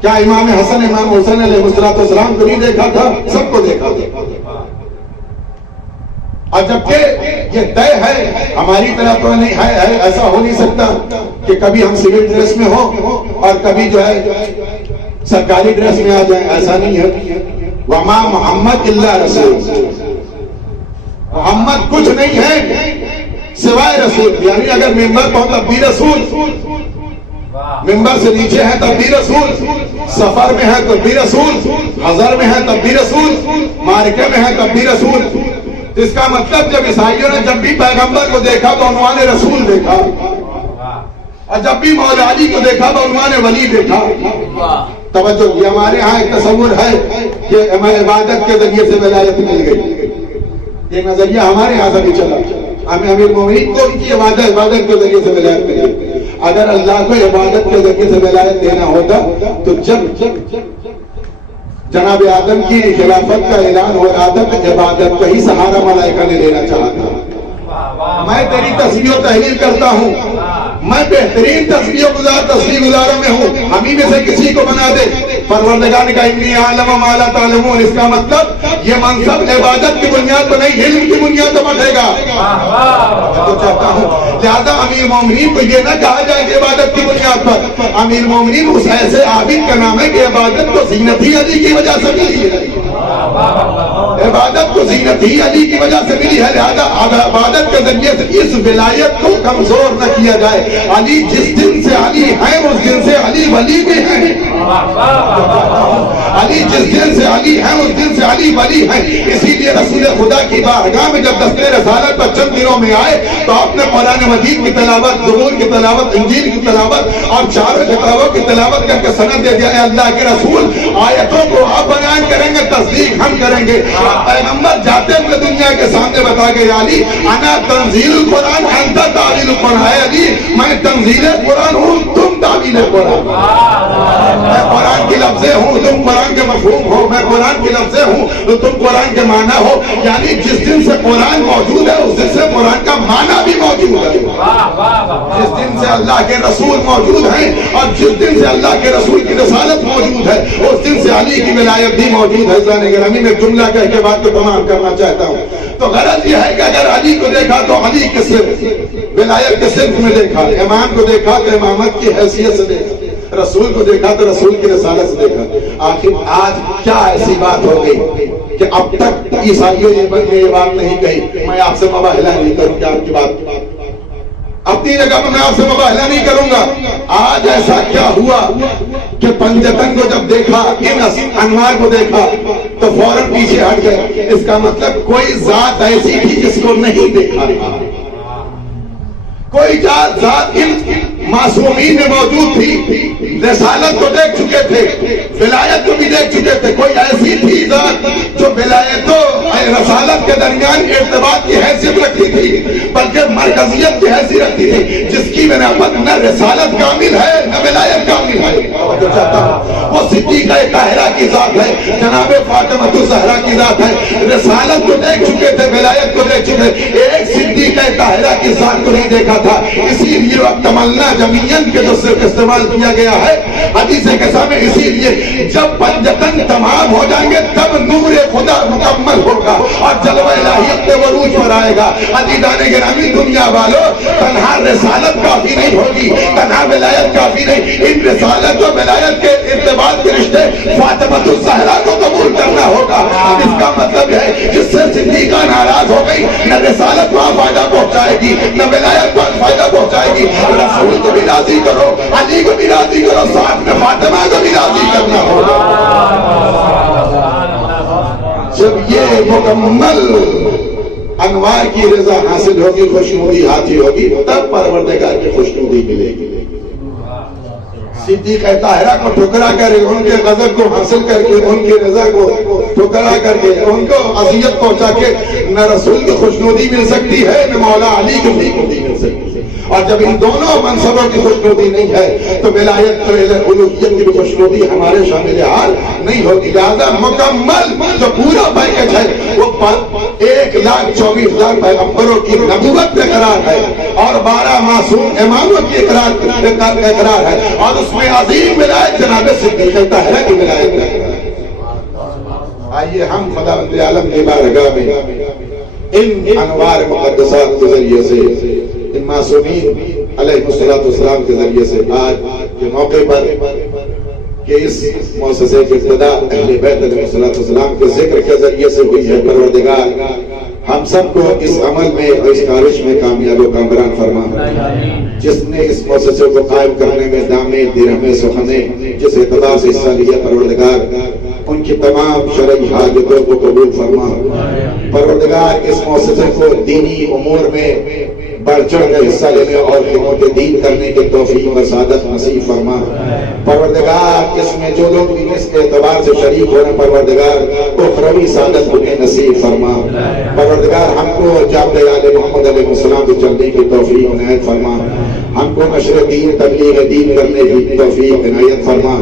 کیا امام حسن امام حسین علیہ السلام کو نہیں دیکھا تھا؟ سب کو دیکھا تھا. اور جبکہ یہ طے ہے ہماری طرف تو نہیں ہے, ایسا ہو نہیں سکتا کہ کبھی ہم سول ڈریس میں ہوں اور کبھی جو ہے سرکاری ڈریس میں آ جائیں, ایسا نہیں ہے. وما محمد الا رسول, محمد کچھ نہیں ہے سوائے رسول. یعنی اگر ممبر پر تب بھی رسول, ممبر سے نیچے ہے تب بھی رسول, سفر میں ہے تب بھی رسول, حضر میں ہے تب بھی رسول, مارکے میں ہے تب بھی رسول. اس کا مطلب جب عیسائیوں نے جب بھی پیغمبر کو دیکھا تو عنوان رسول دیکھا, اور جب بھی مولا علی کو دیکھا تو عنوان ولی دیکھا. توجہ, یہ ہمارے ہاں ایک تصور ہے کہ ہمیں عبادت کے ذریعے سے ولایت مل گئی. یہ نظریہ ہمارے یہاں سے بھی چلا, ہمیں امیر مومنین کو ان کی عبادت کے ذریعے سے ولایت مل گئی. اگر اللہ کو عبادت کے ذریعے سے ولایت دینا ہوتا تو جب جناب آدم کی خلافت کا اعلان ہو رہا تھا تو عبادت کا ہی سہارا ملائکہ نے دینا چاہا تھا. میں تیری تسبیح و تحلیل کرتا ہوں, میں بہترین تسبیح گزاروں میں ہوں, ہمیں میں سے کسی کو بنا دے. پروردگار نے کہا انی اعلم ما لا تعلمون. اس کا مطلب یہ منصب عبادت کی بنیاد پر نہیں, علم کی بنیاد پر بٹھے گا. تو چاہتا ہوں لہذا امیر مومنین کو یہ نہ کہا جائے کہ عبادت کی بنیاد پر. امیر مومنین اس ایسے عابد کا نام ہے کہ عبادت کو زینت ہی علی کی وجہ سے ملی ہے, عبادت کو و زینت ہی علی کی وجہ سے ملی ہے، لہذا عبادت کے ذریعے سے اس ولایت کو کمزور نہ کیا جائے۔ علی جس دن سے علی ہیں اس دن سے علی ولی بھی ہیں، علی جس دن سے علی ہیں اس دن سے علی ولی ہیں۔ اسی لیے رسول خدا کی بارگاہ میں جب دستِ رسالت پر چند دنوں میں آئے تو آپ نے قرآن مجید کی تلاوت، زبور کی تلاوت، انجیل کی تلاوت اور چاروں کتابوں کی تلاوت کر کے سند دے دیا، اے اللہ کے رسول آیتوں کو آپ بیان کریں گے، تصدیق ہم کریں گے۔ پیغمبر جاتے ہوئے دنیا کے سامنے بتا گئے، علی انا تنزیل القرآن انت تعویل القرآن، ہے علی میں تنزیل قرآن ہوں تم تعویل قرآن، میں قرآن کی لفظیں ہوں تم قرآن کے مفہوم ہو، میں قرآن کی لفظیں ہوں تو تم قرآن کے معنی ہو۔ یعنی جس دن سے قرآن موجود ہے اس دن سے قرآن کا معنی بھی موجود ہے، جس دن سے اللہ کے رسول موجود ہیں اور جس دن سے اللہ کے رسول کی رسالت موجود ہے اس دن سے علی کی ولایت بھی موجود ہے۔ ذرا گرامی میں جملہ کہہ کے بات کو تمام کرنا چاہتا ہوں۔ تو غرض یہ ہے کہ اگر علی کو دیکھا تو علی کے صرف ولایت کے صرف میں دیکھا، امام کو دیکھا تو امامت کی حیثیت سے دیکھا، رسول کو دیکھا تو رسول کی رسالت سے دیکھا۔ آخر آج کیا ایسی بات ہو گئی کہ اب تک عیسائیوں نے یہ بات نہیں کہی، میں آپ سے مباہلہ نہیں کروں گا، آپ کی بات اپنی جگہ میں آپ سے مباہلہ نہیں کروں گا۔ آج ایسا کیا ہوا کہ پنجتن کو جب دیکھا، ان انوار کو دیکھا تو فوراً پیچھے ہٹ گئے۔ اس کا مطلب کوئی ذات ایسی تھی جس کو نہیں دیکھا تھا، کوئی ذات ان معصومین میں موجود تھی، رسالت کو دیکھ چکے تھے، ولایت کو بھی دیکھ چکے تھے۔ کوئی ایسی تھی ذات جو ولایت و رسالت کے درمیان ارتباط کی حیثیت رکھتی تھی بلکہ مرکزیت کی حیثیت رکھتی تھی، جس کی بنا پر نہ رسالت کامل ہے نہ ولایت کامل ہے۔ وہ صدیقہ طاہرہ کی ذات ہے، جناب فاطمہ الزہرا کی ذات ہے۔ رسالت کو دیکھ چکے تھے، ولایت کو دیکھ چکے تھے، ایک صدیقہ طاہرہ کی ذات کو نہیں دیکھا تھا۔ اسی لیے وقت تمنا جمیعن کے جو صرف استعمال کیا گیا ہے حدیث کے سامنے، اسی لیے جب پنجتن تمام ہو جائیں گے تب نور خدا مکمل ہوگا اور جلوہ الہیت کے عروج پر آئے گا۔ عزیزان گرامی، دنیا والوں، تنہا رسالت کافی نہیں ہوگی، تنہا ولایت کافی نہیں، ان رسالت و ولایت کے ارتباط کے رشتے فاطمہ الزہرا کو قبول کرنا ہوگا۔ اس کا مطلب ہے جس سے صدیقہ ناراض ہو گئی، نہ رسالت وہاں فائدہ پہنچائے گی نہ ولایت وہاں فائدہ پہنچائے گی۔ رسول کو بھی راضی کرو، علی کو بھی راضی کرو، ساتھ میں فاطمہ کو بھی راضی کرنا ہوگا۔ جب یہ مکمل انوار کی رضا حاصل ہوگی، خوشنودی حاصل ہوگی، تب پروردگار کی خوشنودی ملے گی۔ صدیقہ طاہرہ کو ٹھکرا کر ان کے غضب کو حاصل کر کے، ان کی رضا کو ٹھکرا کر کے، ان کو اذیت پہنچا کے نہ رسول کی خوشنودی مل سکتی ہے نہ مولا علی کی خوشنودی مل سکتی ہے۔ اور جب ان دونوں منصبوں کی خوشنودی نہیں ہے تو ولایت الوہیت کی بھی خوشنودی ہمارے شامل حال نہیں ہوگی۔ لہذا مکمل جو پورا پیکج ہے وہ 1,24,000 پیغمبروں کی نبوت کا اقرار ہے اور 12 معصوم اماموں کی اقرار ہے، اور اس میں عظیم ولایت جناب صدیقہ طاہرہ کی ولایت ہے۔ آئیے ہم خداوند عالم کی بارگاہ میں ان انوار مقدسات کے ذریعے سے، ان معصومین علیہ السلام کے ذریعے سے آج کے موقع پر کہ اس مؤسسے کی ابتدا اہل بیت علیہ السلام کے ذکر کے ذریعے سے ہوئی ہے، پروردگار ہم سب کو اس عمل میں اور اس کارش میں کامیاب و کامران فرما۔ جس نے اس مؤسسے کو قائم کرنے میں دامے درہمے سخنے جس اقتدار سے حصہ لیا، پروردگار ان کی تمام شرعی حاجتوں کو قبول فرما۔ پروردگار اس مؤسسے کو دینی امور میں بڑھ چڑھ کر حصہ لینے اور خدمت دین کرنے کے توفیق و سعادت نصیب فرما۔ پروردگار اس میں جو لوگ بھی اس کے اعتبار سے شریک ہو رہے ہیں، پروردگار اخروی سعادت انہیں نصیب فرما۔ پروردگار ہم کو جاب آل محمد علیہ السلام سے چلنے کی توفیق عنایت فرما، ہم کو نشر دین تبلیغ دین کرنے کی توفیق عنایت فرما۔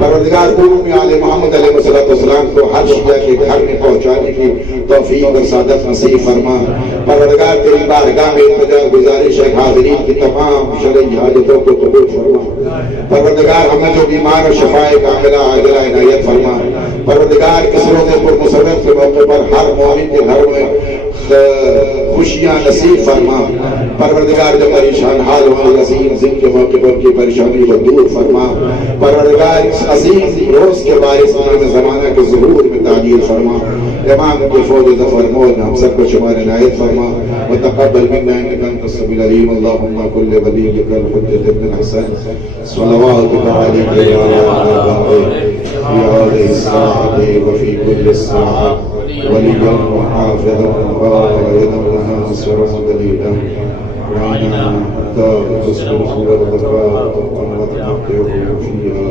پروردگار علوم آل محمد علیہ السلام کو ہر شیعہ کے گھر میں پہنچانے کی توفیق اور سعادت نصیب فرما۔ پروردگار تیری بارگاہ میں التجا گزارش ہے، حاضرین کی تمام شرعی حاجتوں کو قبول فرما۔ پروردگار ہمیں جو بیمار اور شفائے کاملہ عاجلہ عنایت فرما۔ پروردگار اس روزے پر مسرت کے موقع پر ہر مومن کے گھر میں خوشیاں نصیب فرما پروردگار جو پریشان حال ہوں عظیم دن کے موقع پر کی پریشانی کو دور فرما پروردگار اس عظیم روز کے باعث امام زمانہ کے ظہور میں تعجیل فرما امام کے فوج ظفر موت ہم سب کو شمار عنایت فرما وتقبل منا انك انت السميع العليم اللهم كل وليك الحجة ابن الحسن صلواتك عليك يا في هذه الساعة وفي كل الساعة وليا وحافظا وقائدا لها نصرا دليلا وعنا حتى تصبح وتقاطع وتقطع فيها